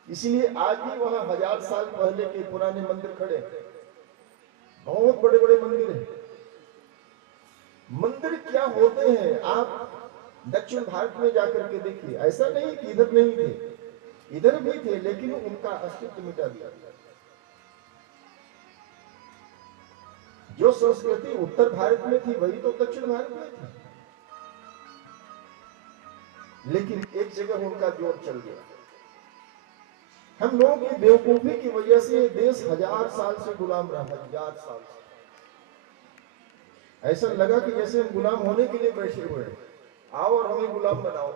इसीलिए आज भी वहां 1000 साल पहले के पुराने मंदिर खड़े, बहुत बड़े बड़े मंदिर हैं। मंदिर क्या होते हैं आप दक्षिण भारत में जाकर के देखिए। ऐसा नहीं कि इधर नहीं थे, इधर भी थे, लेकिन उनका अस्तित्व मिटा दिया। जो संस्कृति उत्तर भारत में थी वही तो दक्षिण भारत में थी, लेकिन एक जगह उनका जोर चल गया। हम लोगों की बेवकूफी की वजह से देश 1000 साल से गुलाम रहा। 1000 साल से ऐसा लगा कि जैसे हम गुलाम होने के लिए बैठे हुए हैं, आओ और हमें गुलाम बनाओ।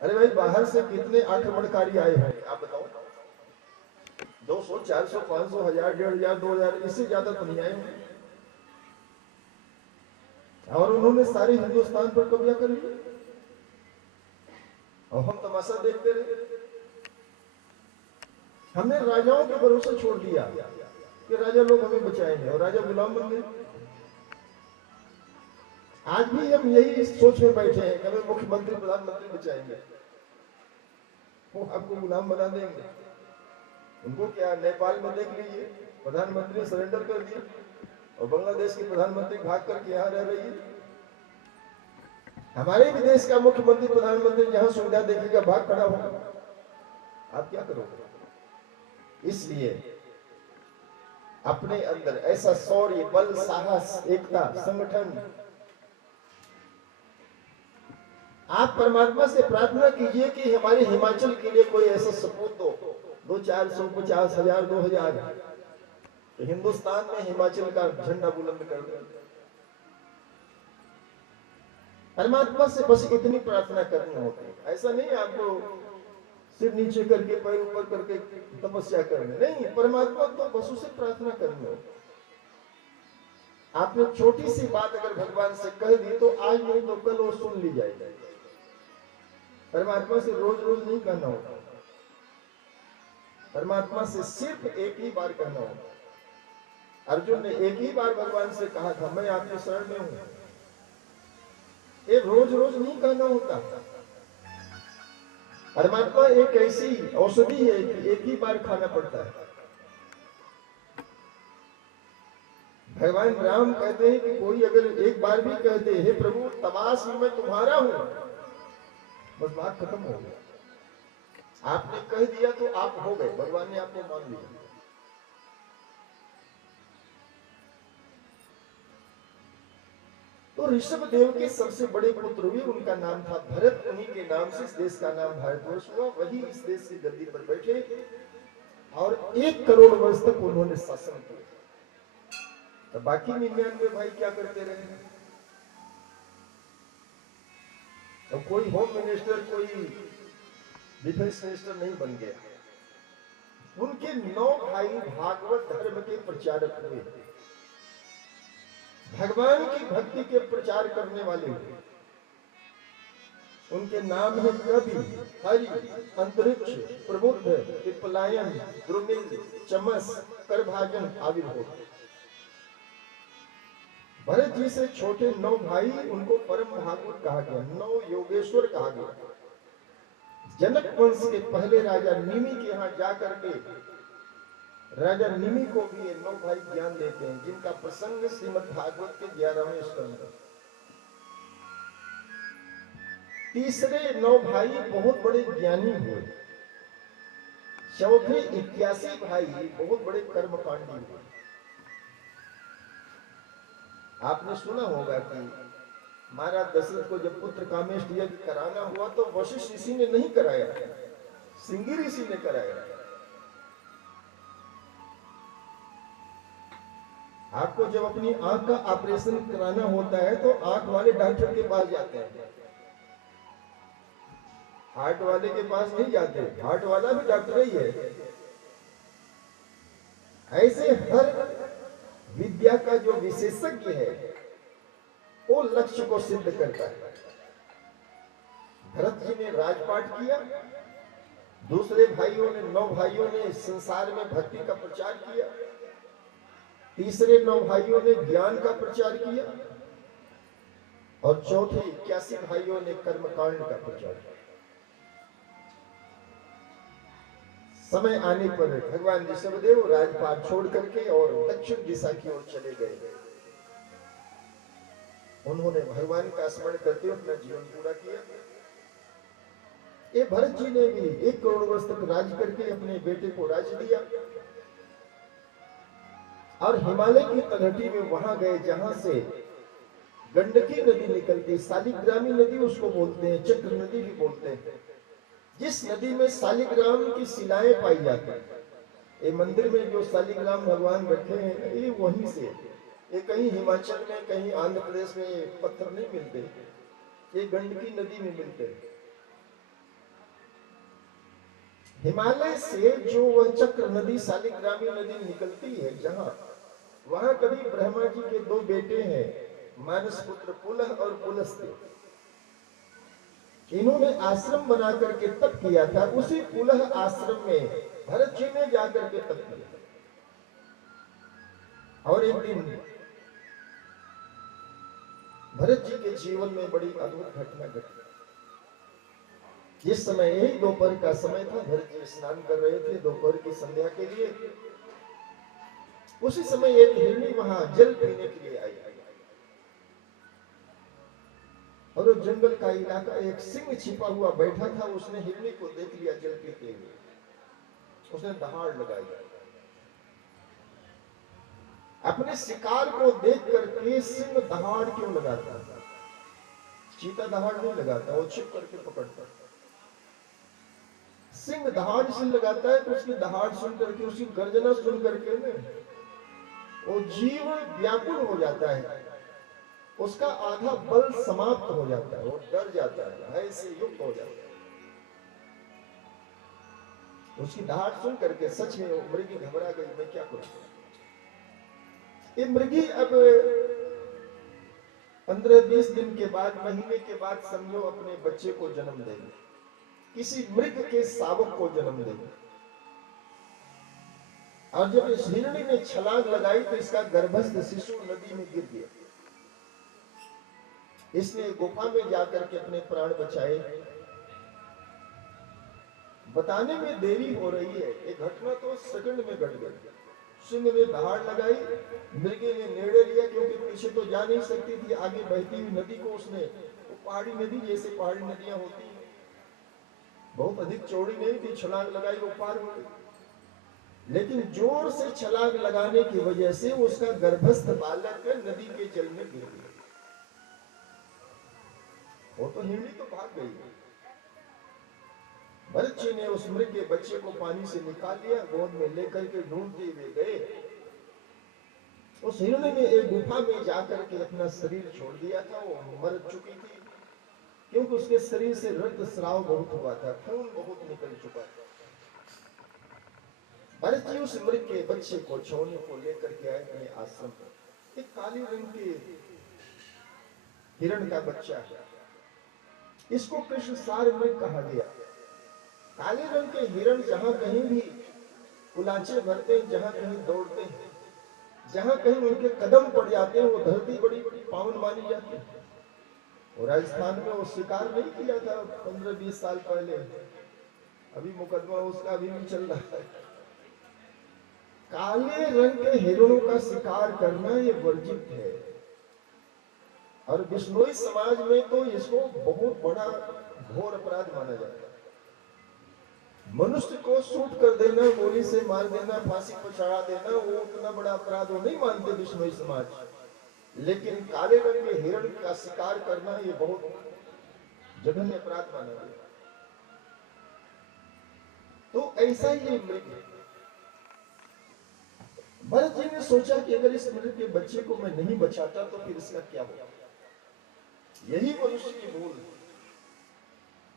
अरे भाई, बाहर से कितने आक्रमणकारी आए हैं आप बताओ? 200, 400, 500, 1000, 1500, 2000, इससे ज्यादा तो नहीं आए होंगे। और उन्होंने सारे हिंदुस्तान पर कब्जा कर लिया और हम तमाशा देखते रहे। हमने राजाओं के भरोसे छोड़ दिया कि राजा लोग हमें बचाएंगे, और राजा गुलाम बन गए। आज भी हम यही सोच में बैठे हैं कि हमें मुख्यमंत्री प्रधानमंत्री बचाएंगे, वो आपको गुलाम बना देंगे। उनको क्या, नेपाल में देख लीजिए, प्रधानमंत्री सरेंडर कर दिए और बांग्लादेश की प्रधानमंत्री भाग करके यहाँ रह रही है। हमारे भी देश का मुख्यमंत्री प्रधानमंत्री जहां सुविधा देखेगा भाग खड़ा होगा। आप क्या करोगे? इसलिए अपने अंदर ऐसा शौर्य, बल, साहस, एकता, संगठन। आप परमात्मा से प्रार्थना कीजिए कि हमारे हिमाचल के लिए कोई ऐसा सपूत दो, 200, 400, 50, 1000, 2000, तो हिंदुस्तान में हिमाचल का झंडा बुलंद कर दे। परमात्मा से बस इतनी प्रार्थना करनी होती है। ऐसा नहीं आपको सिर नीचे करके पैर ऊपर करके तपस्या करनी, नहीं, परमात्मा तो बस उसे प्रार्थना करनी होती। आपने छोटी सी बात अगर भगवान से कह दी तो आज नहीं तो कल वो सुन ली जाएगी। परमात्मा से रोज रोज नहीं कहना होता, परमात्मा से सिर्फ एक ही बार कहना होता। अर्जुन ने एक ही बार भगवान से कहा था, मैं आपके शरण में हूं। ये रोज रोज नहीं कहना होता। परमात्मा एक ऐसी औषधि है कि एक ही बार खाना पड़ता है। भगवान राम कहते हैं कि कोई अगर एक बार भी कह दे, हे प्रभु तमाश मैं तुम्हारा हूं, बस बात खत्म हो गई। आपने कह दिया तो आप हो गए, भगवान ने आपको मान लिया। तो ऋषभ देव के सबसे बड़े पुत्र हुए, उनका नाम था भरत। उन्हीं के नाम से इस देश का नाम भारतवर्ष हुआ। वही इस देश की गद्दी पर बैठे और 1 करोड़ वर्ष तक उन्होंने शासन किया। तो बाकी 99 भाई क्या करते रहे? तो कोई होम मिनिस्टर, कोई डिफेंस मिनिस्टर नहीं बन गया। उनके 9 भाई भागवत धर्म के प्रचारक हुए, भगवान की भक्ति के प्रचार करने वाले हुए। उनके नाम है कवि, हरि, अंतरिक्ष, प्रबुद्ध, पिपलायन, द्रुमिल, चमस, करभाजन, आविर्भूत। भरत जी से छोटे 9 भाई, उनको परम भागवत कहा गया, 9 योगेश्वर कहा गया। जनक वंश के पहले राजा निमि के यहाँ जाकर के राजा निमि को भी ये 9 भाई ज्ञान देते हैं, जिनका प्रसंग श्रीमद् भागवत के 11वें स्कंद में। तीसरे 9 भाई बहुत बड़े ज्ञानी हुए। चौथे 81 भाई बहुत बड़े कर्मकांडी हुए। आपने सुना होगा कि महाराज दशरथ को जब पुत्र कामेष्ट यज्ञ कराना हुआ तो वशिष्ठ ऋषि ने नहीं कराया, श्रृंगी ऋषि ने कराया। आपको जब अपनी आंख का ऑपरेशन कराना होता है तो आंख वाले डॉक्टर के पास जाते हैं, हार्ट वाले के पास नहीं जाते। हार्ट वाला भी डॉक्टर ही है। ऐसे हर विद्या का जो विशेषज्ञ है वो लक्ष्य को सिद्ध करता है। भरत जी ने राजपाट किया, दूसरे भाइयों ने 9 भाइयों ने संसार में भक्ति का प्रचार किया, तीसरे 9 भाइयों ने ज्ञान का प्रचार किया और चौथे 81 भाइयों ने कर्मकांड का प्रचार किया। समय आने पर भगवान ऋषभदेव राजपाट छोड़ करके और दक्षिण दिशा की ओर चले गए। उन्होंने भगवान का स्मरण करते हुए अपना जीवन पूरा किया। ये भरत जी ने भी 1 करोड़ वर्ष तक राज करके अपने बेटे को राज दिया और हिमालय की तलहटी में वहां गए जहां से गंडकी नदी निकलती, शालिग्रामी नदी उसको बोलते हैं, चक्र नदी भी बोलते हैं। जिस नदी में शालिग्राम की शिलाएं पाई जाती हैं, ये मंदिर में जो शालिग्राम भगवान रखे हैं ये वहीं से, ये कहीं हिमाचल में कहीं आंध्र प्रदेश में पत्थर नहीं मिलते, ये गंडकी नदी में मिलते हैं। हिमालय से जो वह चक्र नदी शालिग्रामी नदी निकलती है जहां, वहां कभी ब्रह्मा जी के 2 बेटे हैं, मानस पुत्र पुलह और पुलस्त्य। इन्होंने आश्रम बना करके तप किया था। उसी पुलह आश्रम में भरत जी ने जाकर के तप किया। और एक दिन भरत जी के जीवन में बड़ी अद्भुत घटना घटी। जिस समय यही दोपहर का समय था, भरत जी स्नान कर रहे थे दोपहर की संध्या के लिए। उसी समय एक हिरणी वहां जल पीने के लिए आई और उस जंगल का इलाका, एक सिंह छिपा हुआ बैठा था। उसने हिरणी को देख लिया जल पीते हुए, उसने दहाड़ लगाई। अपने शिकार को देख करके सिंह दहाड़ क्यों लगाता? चीता दहाड़ नहीं लगाता, वो छिप करके पकड़ता। सिंह दहाड़ इसलिए लगाता है कि उसकी दहाड़ सुन करके, उसकी गर्जना सुन करके वो जीव व्याकुल हो जाता है। उसका आधा बल समाप्त हो जाता है, वो डर जाता है, भय से युक्त हो जाता है। उसकी दहाड़ सुन करके सच में वो मृगी घबरा गई, मैं क्या करूं। ये मृगी अब 15-20 दिन के बाद, महीने के बाद समझो अपने बच्चे को जन्म देगी, किसी मृग के शावक को जन्म देगी। और जब इस हिरणी ने छलांग लगाई तो इसका गर्भस्थ शिशु नदी में गिर गया। इसने गुफा में जाकर के अपने प्राण बचाए। बताने में देरी हो रही है, ये घटना तो सेकंड में घट गई। सिंह ने दहाड़ लगाई, मृगे ने नेड़े लिया, क्योंकि पीछे तो जा नहीं सकती थी, आगे बहती हुई नदी को उसने, वो पहाड़ी नदी जैसे पहाड़ी नदियां होती हैं, बहुत अधिक चौड़ी नहीं थी, छलांग लगाई वो पार हो गई। लेकिन जोर से छलांग लगाने की वजह से उसका गर्भस्थ बालक नदी के जल में गिर गया। वो तो हिरणी तो भाग गई। भरत जी ने उस मृग के बच्चे को पानी से निकाल लिया, गोद में लेकर के ढूंढते हुए गए। उस हिरणी ने एक गुफा में जाकर के अपना शरीर छोड़ दिया था, वो मर चुकी थी, क्योंकि उसके शरीर से रक्त स्राव बहुत हुआ था, खून बहुत निकल चुका था। भरत जी उस मृग के बच्चे को छोड़ने को लेकर के आए अपने आश्रम पर। एक काली रंग के हिरण का बच्चा है, इसको कृष्ण सार मृग कहा गया। काले रंग के हिरण जहां कहीं भी कुलाचे भरते हैं, जहां कहीं दौड़ते हैं, जहां कहीं उनके कदम पड़ जाते हैं, वो धरती बड़ी पावन मानी जाती है। और राजस्थान में वो शिकार नहीं किया था 15-20 साल पहले, अभी मुकदमा उसका अभी भी चल रहा है। काले रंग के हिरणों का शिकार करना ये वर्जित है, और बिश्नोई समाज में तो इसको बहुत बड़ा घोर अपराध माना जाता है। मनुष्य को शूट कर देना, गोली से मार देना, फांसी पर चढ़ा देना, वो उतना बड़ा अपराध वो नहीं मानते बिश्नोई समाज। लेकिन काले रंग के हिरण का शिकार करना ये बहुत जघन्य अपराध माना गया। तो ऐसा ही ये मृग है। भरत जी ने सोचा कि अगर इस मृग के बच्चे को मैं नहीं बचाता तो फिर इसका क्या होगा। यही मनुष्य की भूल है।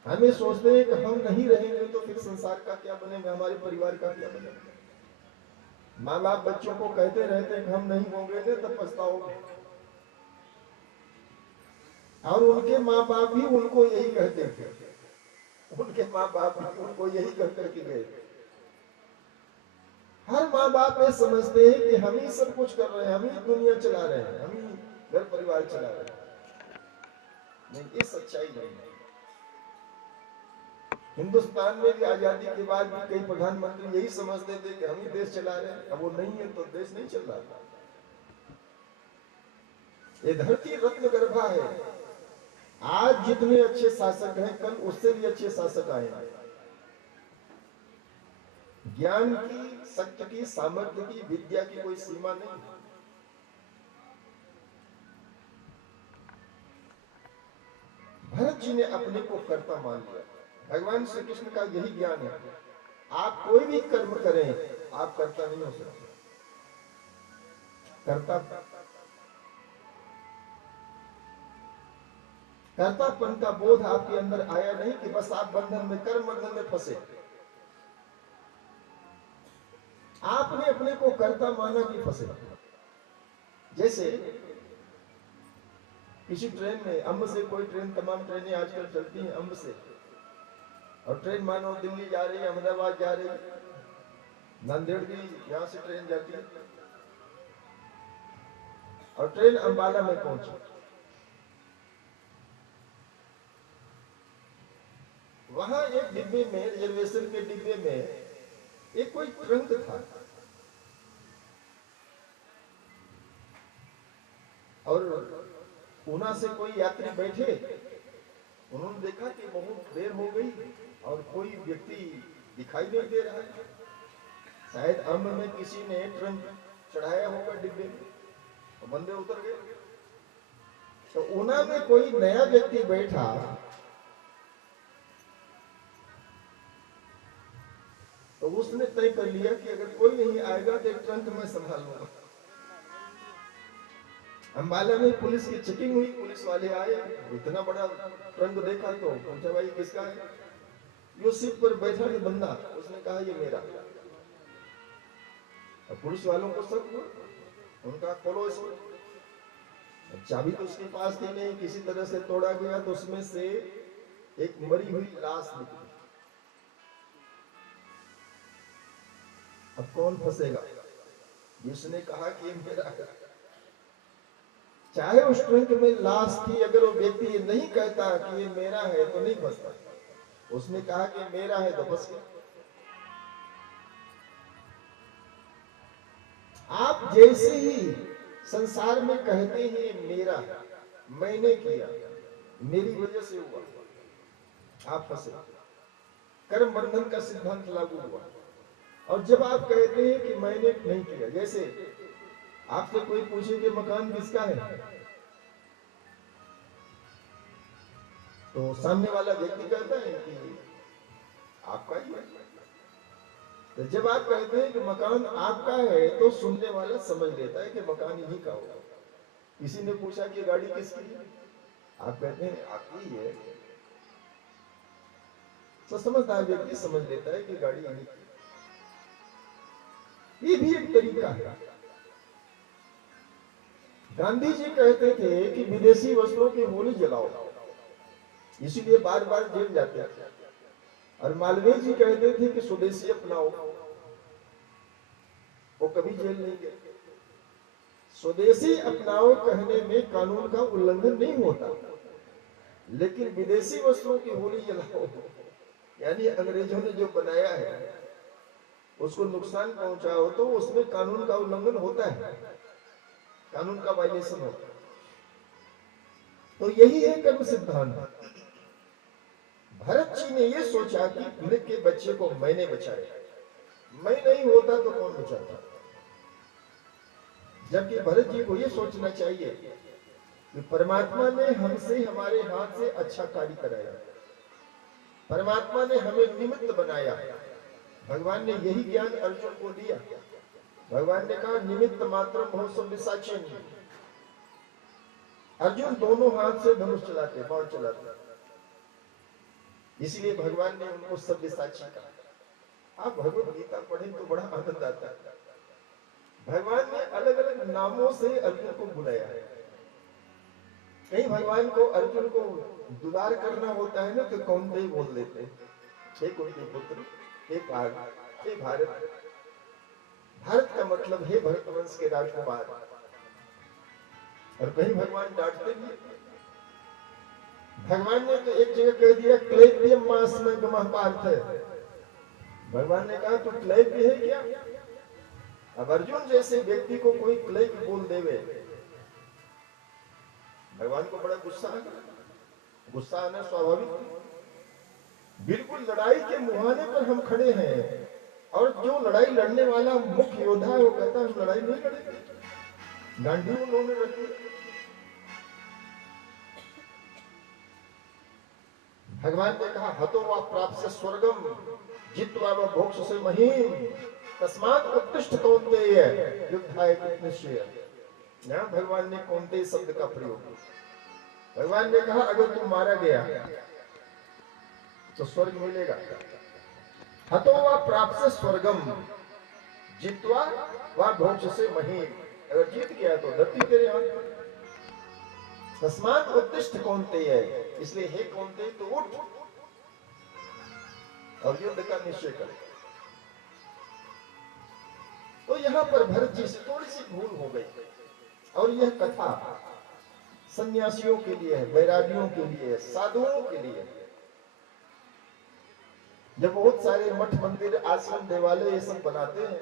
हमें सोचते हैं कि हम नहीं रहेंगे तो फिर संसार का क्या बनेगा, हमारे परिवार का क्या बनेगा। माँ बाप बच्चों को कहते रहते हैं कि हम नहीं होंगे ना तब पछताओगे, और उनके माँ बाप भी उनको यही कहते थे, उनके माँ बाप भी उनको यही कह करके गए। हर माँ बाप ये समझते हैं कि हम ही सब कुछ कर रहे हैं, हम ही दुनिया चला रहे हैं, हम ही घर परिवार चला रहे हैं। नहीं, ये सच्चाई नहीं है। हिंदुस्तान में भी आजादी के बाद भी कई प्रधानमंत्री यही समझते थे कि हम ही देश चला रहे हैं, अब वो नहीं है तो देश नहीं चल रहा। ये धरती रत्न गर्भा है। आज जितने अच्छे शासक हैं, कल उससे भी अच्छे शासक आए। ज्ञान की, सत्य की, सामर्थ्य की, विद्या की कोई सीमा नहीं। भरत जी ने अपने को कर्ता मान लिया। भगवान श्री कृष्ण का यही ज्ञान है, आप कोई भी कर्म करें, आप कर्ता नहीं हो सकते। कर्तापन का बोध आपके अंदर आया नहीं कि बस आप बंधन में, कर्म बंधन में फंसे। आपने अपने को कर्ता माना कि फंसे। जैसे किसी ट्रेन में, अम्ब से कोई ट्रेन, तमाम ट्रेनें आजकल चलती हैं अम्ब से, और ट्रेन मानो दिल्ली जा रही है, अहमदाबाद जा रही है, नांदेड़ भी यहां से ट्रेन जाती है, और ट्रेन अंबाला में पहुंची। वहां एक डिब्बे में, रिजर्वेशन के डिब्बे में एक कोई ट्रंक था, और पूना से कोई यात्री बैठे, उन्होंने देखा कि बहुत देर हो गई और कोई व्यक्ति दिखाई नहीं दे रहा है। शायद अम्ब में किसी ने ट्रंक चढ़ाया होगा डिब्बे में, तो बंदे उतर गए। तो ऊना में कोई नया व्यक्ति बैठा, तो उसने तय कर लिया कि अगर कोई नहीं आएगा तो एक ट्रंक मैं संभाल लूंगा। अम्बाला में पुलिस की चेकिंग हुई, पुलिस वाले आए, इतना बड़ा ट्रंक देखा तो पूछा भाई किसका है? यो सीट पर बैठा है बंदा, उसने कहा ये मेरा। अब पुलिस वालों को शक हुआ, उनका खोलो इसको। अब चाबी तो उसके पास थी नहीं, किसी तरह से तोड़ा गया तो उसमें से एक मरी हुई लाश निकली। अब कौन फंसेगा? जिसने कहा कि ये मेरा है। चाहे उस ट्रंक में लाश थी, अगर वो व्यक्ति ये नहीं कहता कि ये मेरा है तो नहीं फंसता। उसने कहा कि मेरा है तो फंस गया। आप जैसे ही संसार में कहते हैं मेरा, मैंने किया, मेरी वजह से हुआ, आप फंसे। कर्म बंधन का सिद्धांत लागू हुआ। और जब आप कहते हैं कि मैंने नहीं किया, जैसे आपसे कोई पूछे कि मकान किसका है, तो सामने वाला व्यक्ति कहता है कि आपका ही है। तो जब आप कहते हैं कि मकान आपका है, तो सुनने वाला समझ लेता है कि मकान इन्हीं का होगा। किसी ने पूछा कि गाड़ी किसकी है, आप कहते हैं आपकी है, तो समझदार व्यक्ति समझ लेता है कि गाड़ी इन्हीं की। ये भी एक तरीका है। गांधी जी कहते थे कि विदेशी वस्त्रों की होली जलाओ, इसीलिए बार बार जेल जाते हैं। और मालवीय जी कहते थे कि स्वदेशी अपनाओ, वो कभी जेल नहीं गए। स्वदेशी अपनाओ कहने में कानून का उल्लंघन नहीं होता, लेकिन विदेशी वस्त्रों की होली जलाओ यानी अंग्रेजों ने जो बनाया है उसको नुकसान पहुंचाओ, तो उसमें कानून का उल्लंघन होता है, कानून का वायलेशन होता है। तो यही है कर्म सिद्धांत। भरत जी ने यह सोचा कि मृग के बच्चे को मैंने बचाया, मैं नहीं होता तो कौन बचाता। जबकि भरत जी को यह सोचना चाहिए कि परमात्मा ने हमसे, हमारे हाथ से अच्छा कार्य कराया, परमात्मा ने हमें निमित्त बनाया। भगवान ने यही ज्ञान अर्जुन को दिया। भगवान ने कहा निमित्त मात्र बहुत सब विसाची नहीं। अर्जुन दोनों हाथ से धनुष चलाते, बाण चलाते, इसलिए भगवान ने उनको सब विसाची कहा। आप भगवत गीता पढ़ें तो बड़ा आनंद आता है। भगवान ने अलग अलग नामों से अर्जुन को बुलाया है। कहीं भगवान को अर्जुन को दुलार करना होता है ना, तो कौनते बोल देते हैं, हे कुंती पुत्र, हे पार्थ, हे भारत। भारत का मतलब है भरत वंश के राजकुमार। और कहीं भगवान डांटते भी। भगवान ने तो एक जगह कह दिया क्लैप्यम मास में गमः पार्थ है। भगवान ने कहा तू क्लैप्य है क्या? अब अर्जुन जैसे व्यक्ति को कोई क्लैप्य बोल देवे, भगवान को बड़ा गुस्सा आना। गुस्सा आना स्वाभाविक। बिल्कुल लड़ाई के मुहाने पर हम खड़े हैं, और जो लड़ाई लड़ने वाला मुख्य योद्धा है वो कहता है हम लड़ाई नहीं लड़ेंगे। गांधी उन्होंने रखी। भगवान ने कहा हतो वा प्राप्त स्वर्गम जित्वा वा भोक्ष से महीम तस्मात् उत्तिष्ठ कौन्तेय युद्धाय कृतनिश्चय। यहां भगवान ने कौन्तेय शब्द का प्रयोग। भगवान ने कहा अगर तू मारा गया तो स्वर्ग मिलेगा। हतो वा प्राप्त स्वर्गम जित्वा वा भोक्ष से महीम, अगर जीत गया तो धरती तेरे हाथ। तस्मात् उत्तिष्ठ कौन्तेय, इसलिए हे कौन्तेय तो उठ और युद्ध का निश्चय कर। तो यहां पर भरत जी से थोड़ी सी भूल हो गई। और यह कथा सन्यासियों के लिए है, वैरागियों के लिए है, साधुओं के लिए। जब बहुत सारे मठ मंदिर आश्रम देवालय ये सब बनाते हैं,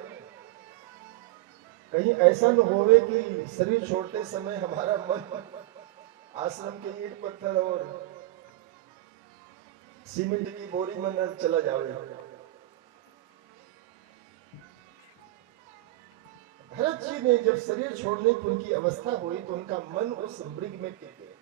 कहीं ऐसा न होवे कि शरीर छोड़ते समय हमारा मन आश्रम के ईंट पत्थर और सीमेंट की बोरी में न चला जावे। भरत जी ने जब शरीर छोड़ने की उनकी अवस्था हुई तो उनका मन उस मृग में टिक गया।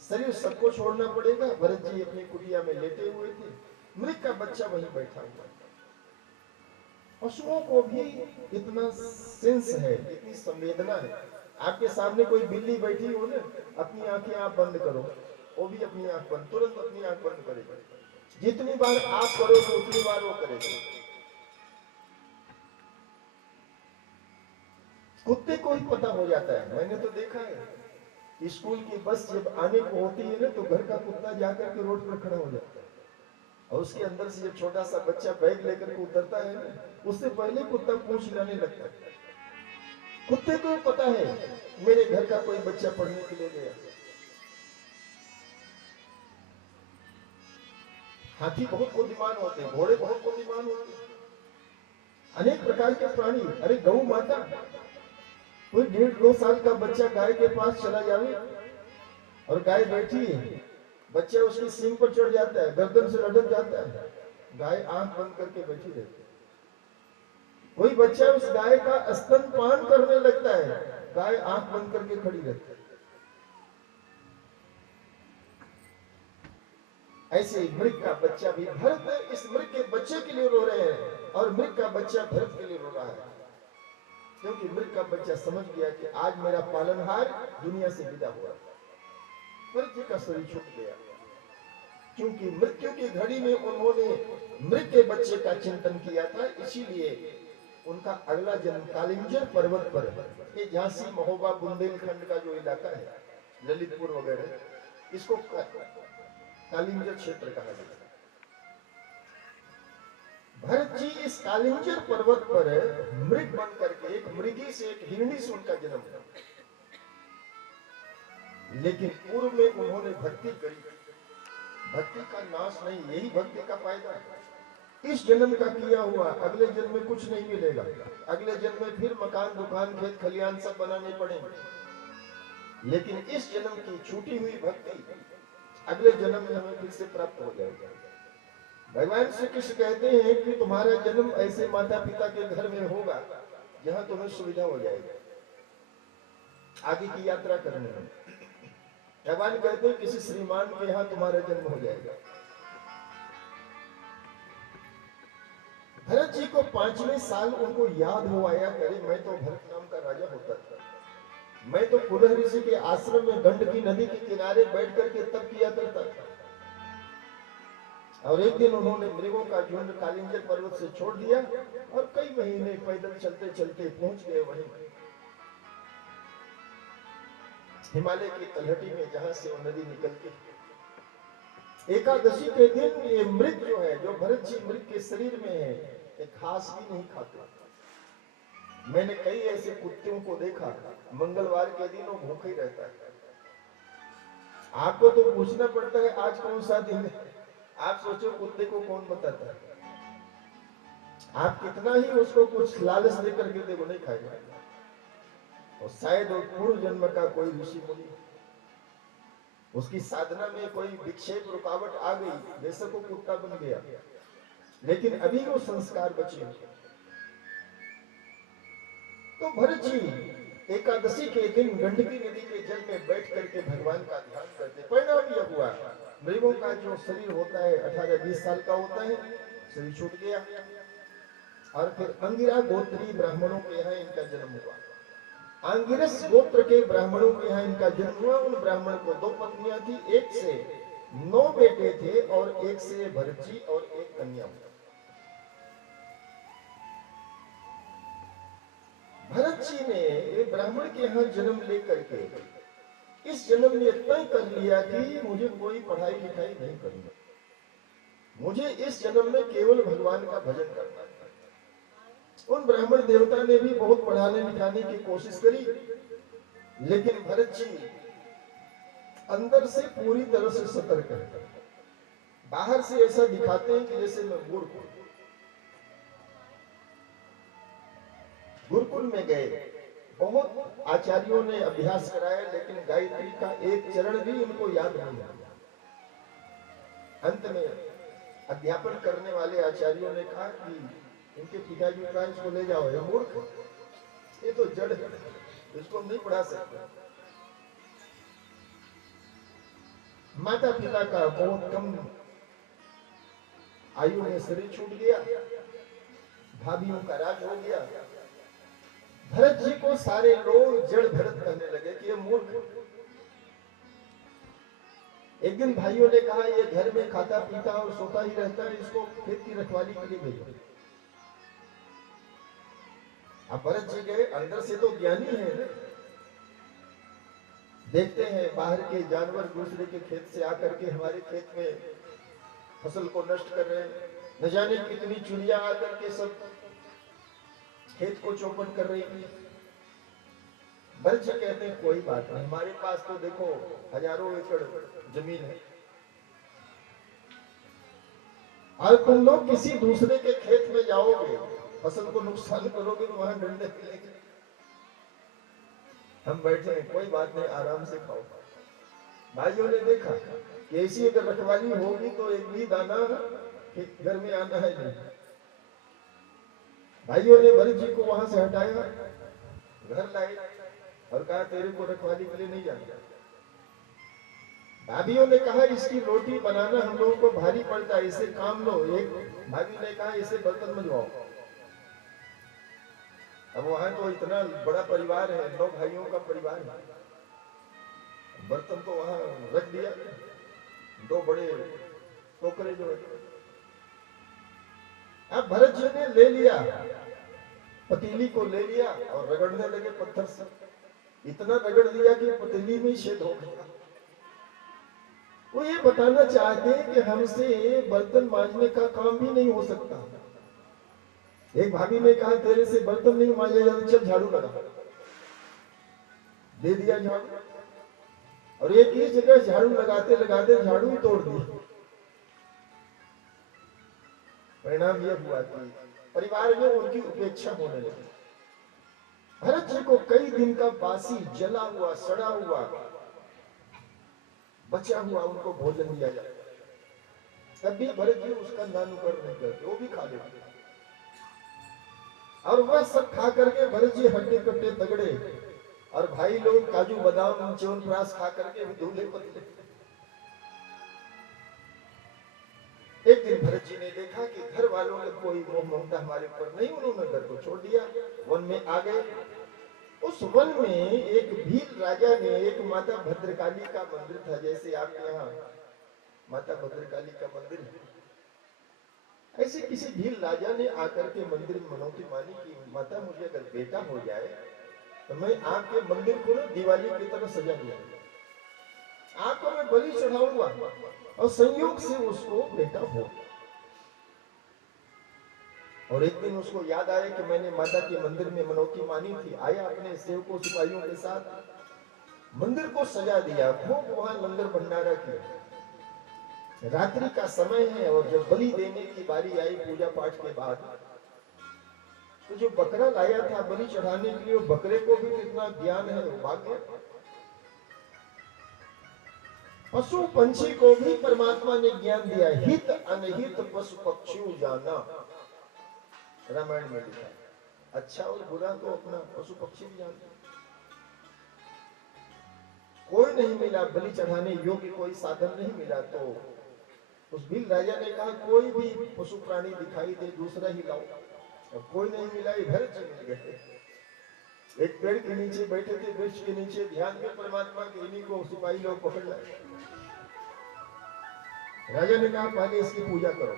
शरीर सबको छोड़ना पड़ेगा। भरत जी अपनी कुटिया में लेटे हुए थे, मृग का बच्चा वहीं बैठा हुआ था। पशुओं को भी इतना सेंस है, इतनी संवेदना है। आपके सामने कोई बिल्ली बैठी हो ना, अपनी आंखें आप बंद करो, वो भी अपनी आंख बंद, तुरंत अपनी आंख बंद करेगा। जितनी बार आप करोगे उतनी बार वो करेगा। कुत्ते को ही पता हो जाता है, मैंने तो देखा है, स्कूल की बस जब आने को होती है ना, तो घर का कुत्ता जाकर के रोड पर खड़ा हो जाता है, और उसके अंदर से जब छोटा सा बच्चा बैग लेकर के उतरता है ना, उससे पहले कुत्ता पूछ हिलाने लगता है। कुत्ते को पता है मेरे घर का कोई बच्चा पढ़ने के लिए गया। हाथी बहुत बुद्धिमान होते हैं, घोड़े बहुत बुद्धिमान होते हैं, अनेक प्रकार के प्राणी। अरे गौ माता, कोई 1.5-2 साल का बच्चा गाय के पास चला जावे, और गाय बैठी है, बच्चा उसकी सींग पर चढ़ जाता है, गर्दन से लटक जाता है, गाय आंख बंद करके बैठी रहती है। कोई बच्चा उस गाय का स्तनपान करने लगता है, गाय आंख बंद करके खड़ी रहती है। ऐसे मृग का बच्चा भी, भरत इस मृग के बच्चे के लिए रो रहे हैं, और मृग का बच्चा भरत के लिए रो रहा है, क्योंकि मृग का बच्चा समझ गया कि आज मेरा पालनहार दुनिया से विदा हुआ। भरत जी का शरीर छूट गया, क्योंकि मृत्यु की घड़ी में उन्होंने मृग के बच्चे का चिंतन किया था। इसीलिए उनका अगला जन्म कालिंजर पर्वत पर, ये झांसी महोबा बुंदेलखंड का जो इलाका है, ललितपुर वगैरह, इसको कालिंजर क्षेत्र कहा जाता है। भरत जी इस कालिंजर पर्वत पर मृग बन करके, एक मृगी से, एक हिरणी से उनका जन्म हुआ। लेकिन पूर्व में उन्होंने भक्ति करी। भक्ति का नाश नहीं, यही भक्ति का फायदा है। इस जन्म का किया हुआ अगले जन्म में कुछ नहीं मिलेगा। अगले जन्म में फिर मकान, दुकान, खेत खलियान सब बनाने पड़ेंगे। लेकिन इस जन्म की छूटी हुई भक्ति अगले जन्म में हमें फिर से प्राप्त हो जाएगी। भगवान श्री कृष्ण कहते हैं कि तुम्हारा जन्म ऐसे माता पिता के घर में होगा जहां तुम्हें सुविधा हो जाएगी आगे की यात्रा करने में। भगवान कहते हैं किसी श्रीमान के यहाँ तुम्हारा जन्म हो जाएगा। भरत जी को 5वें साल उनको याद हो आया, करे मैं तो भरत नाम का राजा होता था, मैं तो पुलह ऋषि के आश्रम में गंडकी नदी के किनारे बैठ करके तप किया करता था। और एक दिन उन्होंने मृगों का झुंड कालिंजर पर्वत से छोड़ दिया, और कई महीने पैदल चलते चलते पहुंच गए वहीं हिमालय की तलहटी में, जहां से वो नदी निकलती। एकादशी के दिन ये मृग जो है, जो भरत जी मृग के शरीर में है, एक घास भी नहीं खाते। मैंने कई ऐसे कुत्तों को देखा, मंगलवार के दिन वो भूखे ही रहता है। आपको तो पूछना पड़ता है आज कौन सा दिन है। आप सोचो कुत्ते को कौन बताता है। आप कितना ही उसको कुछ लालच देकर के देखो, नहीं खाएगा। और शायद वो पूर्व जन्म का कोई ऋषि मुनि, उसकी साधना में कोई विक्षेप, रुकावट आ गई, वैसे को कुत्ता बन गया, लेकिन अभी वो संस्कार बचे। तो भरत जी एकादशी के दिन गंडकी नदी के जल में बैठ करके भगवान का ध्यान करते। परिणाम यह हुआ, मृगों का जो शरीर होता है 18-20 साल का होता है, शरीर छूट गया, और फिर अंगिरा गोत्री ब्राह्मणों के यहाँ इनका जन्म हुआ। अंगिरस गोत्र के ब्राह्मणों के यहाँ इनका जन्म हुआ। उन ब्राह्मण को 2 पत्नियां थी, एक से 9 बेटे थे, और एक से भरत जी और एक कन्या। भरत जी ने ब्राह्मण के यहाँ जन्म लेकर के इस जन्म में तय कर लिया कि मुझे कोई पढ़ाई लिखाई नहीं करनी, मुझे इस जन्म में केवल भगवान का भजन करना है। उन ब्राह्मण देवता ने भी बहुत पढ़ाने लिखाने की कोशिश करी, लेकिन भरत जी अंदर से पूरी तरह से सतर्क है। बाहर से ऐसा दिखाते हैं कि जैसे मैं मूर्ख हूं। गुरुकुल में गए, बहुत आचार्यों ने अभ्यास कराया, लेकिन गायत्री का एक चरण भी इनको याद नहीं है। अंत में अध्यापन करने वाले आचार्यों ने कहा कि इनके पिताजी का इसको ले जाओ, ये मूर्ख, ये तो जड़ है, इसको नहीं पढ़ा सकते। माता पिता का बहुत कम आयु में शरीर छूट गया। भाभीियों का राज हो गया। भरत जी को सारे लोग जड़ भरत कहने लगे कि ये मूर्ख। एक दिन भाइयों ने कहा ये घर में खाता पीता और सोता ही रहता है, इसको खेत की रखवाली के लिए भेजो। अब भरत जी गए, अंदर से तो ज्ञानी है ना, देखते हैं बाहर के जानवर दूसरे के खेत से आकर के हमारे खेत में फसल को नष्ट कर रहे हैं, न जाने कितनी चिड़िया आकर के सब खेत को चौपट कर रही है। भरत जी कहते हैं कोई बात नहीं, हमारे पास तो देखो हजारों एकड़ जमीन है, और तुम लोग किसी दूसरे के खेत में जाओगे, फसल को नुकसान करोगे तो वहां डंडे मिलेंगे। हम बैठे हैं, कोई बात नहीं, आराम से खाओ। भाइयों ने देखा कि ऐसी अगर रखवाली होगी तो एक भी दाना घर में आना है नहीं। भाइयों ने भरत जी को वहां से हटाया, घर लाए और कहा तेरे को रखवाली के लिए नहीं जाना। भाभियों ने कहा इसकी रोटी बनाना हम लोगों को भारी पड़ता है, इसे काम लो। एक भाभी ने कहा इसे बर्तन मजवाओ। अब वहां तो इतना बड़ा परिवार है, 9 भाइयों का परिवार है, बर्तन तो वहां रख दिया, 2 बड़े टोकरे जो है। अब भरत जी ने ले लिया, पतीली को ले लिया और रगड़ने लगे पत्थर से। इतना रगड़ दिया कि पतीली में छेद हो गया। वो ये बताना चाहते हैं कि हमसे बर्तन मांजने का काम भी नहीं हो सकता। एक भाभी ने कहा तेरे से बर्तन नहीं मांजा जाता, चल झाड़ू लगा। दे दिया झाड़ू, और एक ही जगह झाड़ू लगाते लगाते झाड़ू ही तोड़ दी। परिणाम यह हुआ कि परिवार में उनकी उपेक्षा होने लगी। भरत जी को कई दिन का बासी जला हुआ सड़ा हुआ बचा हुआ उनको भोजन दिया जाए, तब भी भरत जी उसका नानुकर नहीं करते, वो भी खा लेते। और वह सब खा करके भरत जी हड्डे कट्टे तगड़े, और भाई लोग काजू बादाम च्यवनप्राश खा करके भी दूल्हे पतले। एक दिन भरत जी ने देखा कि घर वालों ने कोई मोह ममता हमारे ऊपर नहीं, उन्होंने घर को छोड़ दिया, वन में आ गए। उस वन में एक भील राजा ने एक माता भद्रकाली का मंदिर था, जैसे आपके यहाँ माता भद्रकाली का मंदिर है, ऐसे किसी भील राजा ने आकर के मंदिर में मनौती मानी कि माता मुझे अगर बेटा हो जाए तो मैं आपके मंदिर को ना दिवाली की तरह सजा दूंगा, आपको मैं बलि चढ़ाऊंगा और संयोग से उसको बेटा हो। और एक दिन उसको याद आया कि मैंने माता के मंदिर में मनौती मानी थी, आया अपने सेवकों सिपाहियों के साथ मंदिर को सजा दिया, खूब वहां लंगर भंडारा किया। रात्रि का समय है और जब बलि देने की बारी आई पूजा पाठ के बाद, तो जो बकरा लाया था बलि चढ़ाने के लिए, बकरे को भी कितना ज्ञान है, वो भाग गया। पशु पंछी को भी परमात्मा ने ज्ञान दिया, हित अनहित पशु पक्षी जाना, रामायण में लिखा है। अच्छा और बुरा तो अपना पशु पक्षी भी जानते। कोई नहीं मिला बलि चढ़ाने योग्य, कोई साधन नहीं मिला, तो उस भील राजा ने कहा कोई भी पशु प्राणी दिखाई दे दूसरा ही लाओ। अब कोई नहीं मिला, भरत जी मिल गए। एक पेड़ के नीचे बैठे थे, वृक्ष के नीचे ध्यान में परमात्मा के, इन्हीं को सिपाही लोग पकड़ लाए। राजा ने कहा पहले इसकी पूजा करो।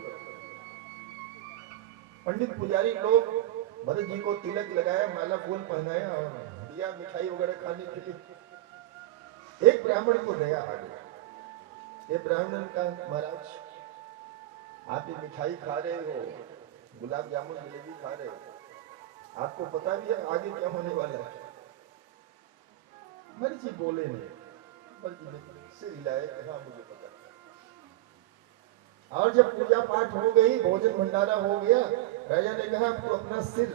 पंडित पुजारी लोग भरत जी को तिलक लगाया, माला फूल पहनाया और दिया मिठाई वगैरह खाने के लिए। एक ब्राह्मण को दया आ गया। ये ब्राह्मण का महाराज आप ये मिठाई खा रहे हो, गुलाब जामुन जलेबी खा रहे हो, आपको पता भी है आगे क्या होने वाला है? भरत जी बोले नहीं, भरत जी ने सिर हिलाया, हाँ मुझे पता है। और जब पूजा पाठ हो गई, भोजन भंडारा हो गया, राजा ने कहा तू अपना सिर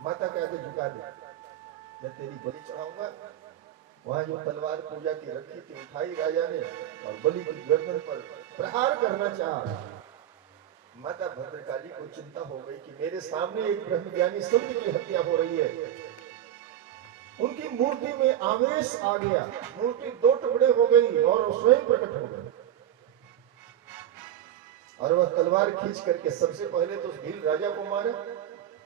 माता के आगे झुका दे, मैं तेरी बलि चढ़ाऊंगा। वहां जो तलवार पूजा की रखी थी उठाई राजा ने और बलि की गर्दन पर प्रहार करना चाहा। माता भद्रकाली को चिंता हो गई कि मेरे सामने एक ब्रह्मज्ञानी संत की हत्या हो रही है। उनकी मूर्ति में आवेश आ गया, मूर्ति 2 टुकड़े हो गई और स्वयं प्रकट हो गए। और वह तलवार खींच करके सबसे पहले तो भील राजा को मारा,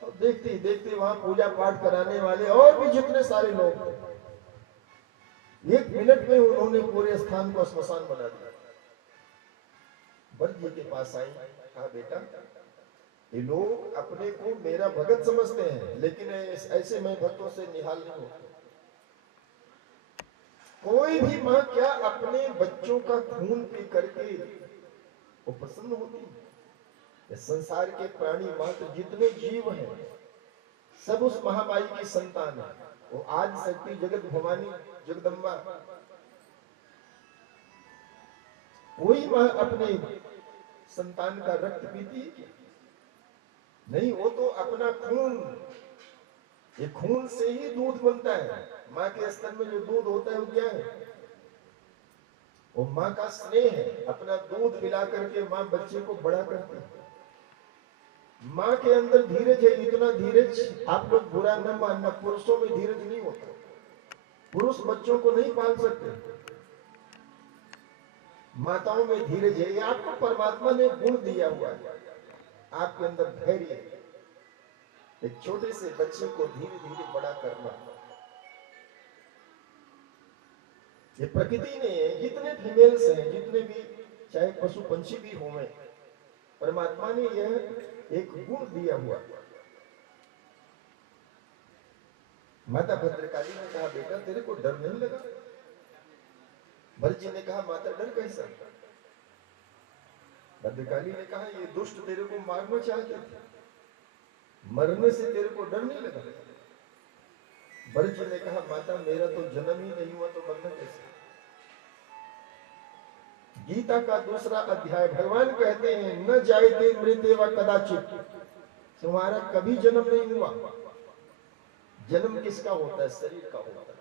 और देखते ही देखते वहां पूजा पाठ कराने वाले और भी जितने सारे लोग थे, 1 मिनट में उन्होंने पूरे स्थान को श्मशान बना दिया। भरत जी के पास आई, कहा बेटा ये लोग अपने को मेरा भगत समझते हैं, लेकिन ऐसे मैं भक्तों से निहाल नहीं होता। कोई भी माँ क्या अपने बच्चों का खून पी करके वो प्रसन्न होती है? इस संसार के प्राणी मात्र जितने जीव हैं सब उस महामाई की संतान है। वो आज शक्ति जगत भवानी जगदम्बा, कोई माँ अपने संतान का रक्त पीती है क्या? नहीं, वो तो अपना खून, ये खून से ही दूध बनता है। माँ के स्तन में जो दूध होता है वो क्या है? वो माँ का स्नेह है। अपना दूध पिला करके माँ बच्चे को बड़ा करती है। माँ के अंदर धीरज है, इतना धीरज आप लोग बुरा न मानना, पुरुषों में धीरज नहीं होता। पुरुष बच्चों को नहीं पाल सकते, माताओं में धीरज है। ये आपको परमात्मा ने गुण दिया हुआ है, आपके अंदर धैर्य है। एक छोटे से बच्चे को धीरे धीरे बड़ा करना, ये प्रकृति ने, जितने फीमेल्स हैं, जितने भी चाहे पशु पंछी भी हों, परमात्मा ने यह एक गुण दिया हुआ। माता भद्रकाली ने कहा बेटा तेरे को डर नहीं लगा? भरत जी ने कहा माता डर कैसा? भद्रकाली ने कहा ये दुष्ट तेरे को मारना चाहते थे, मरने से तेरे को डर नहीं लगा? भरत जी ने कहा माता मेरा तो जन्म ही नहीं हुआ तो मरना कैसे? गीता का 2 अध्याय भगवान कहते हैं न जायते मृते व कदाचित, तुम्हारा कभी जन्म नहीं हुआ। जन्म किसका होता है? शरीर का होता है।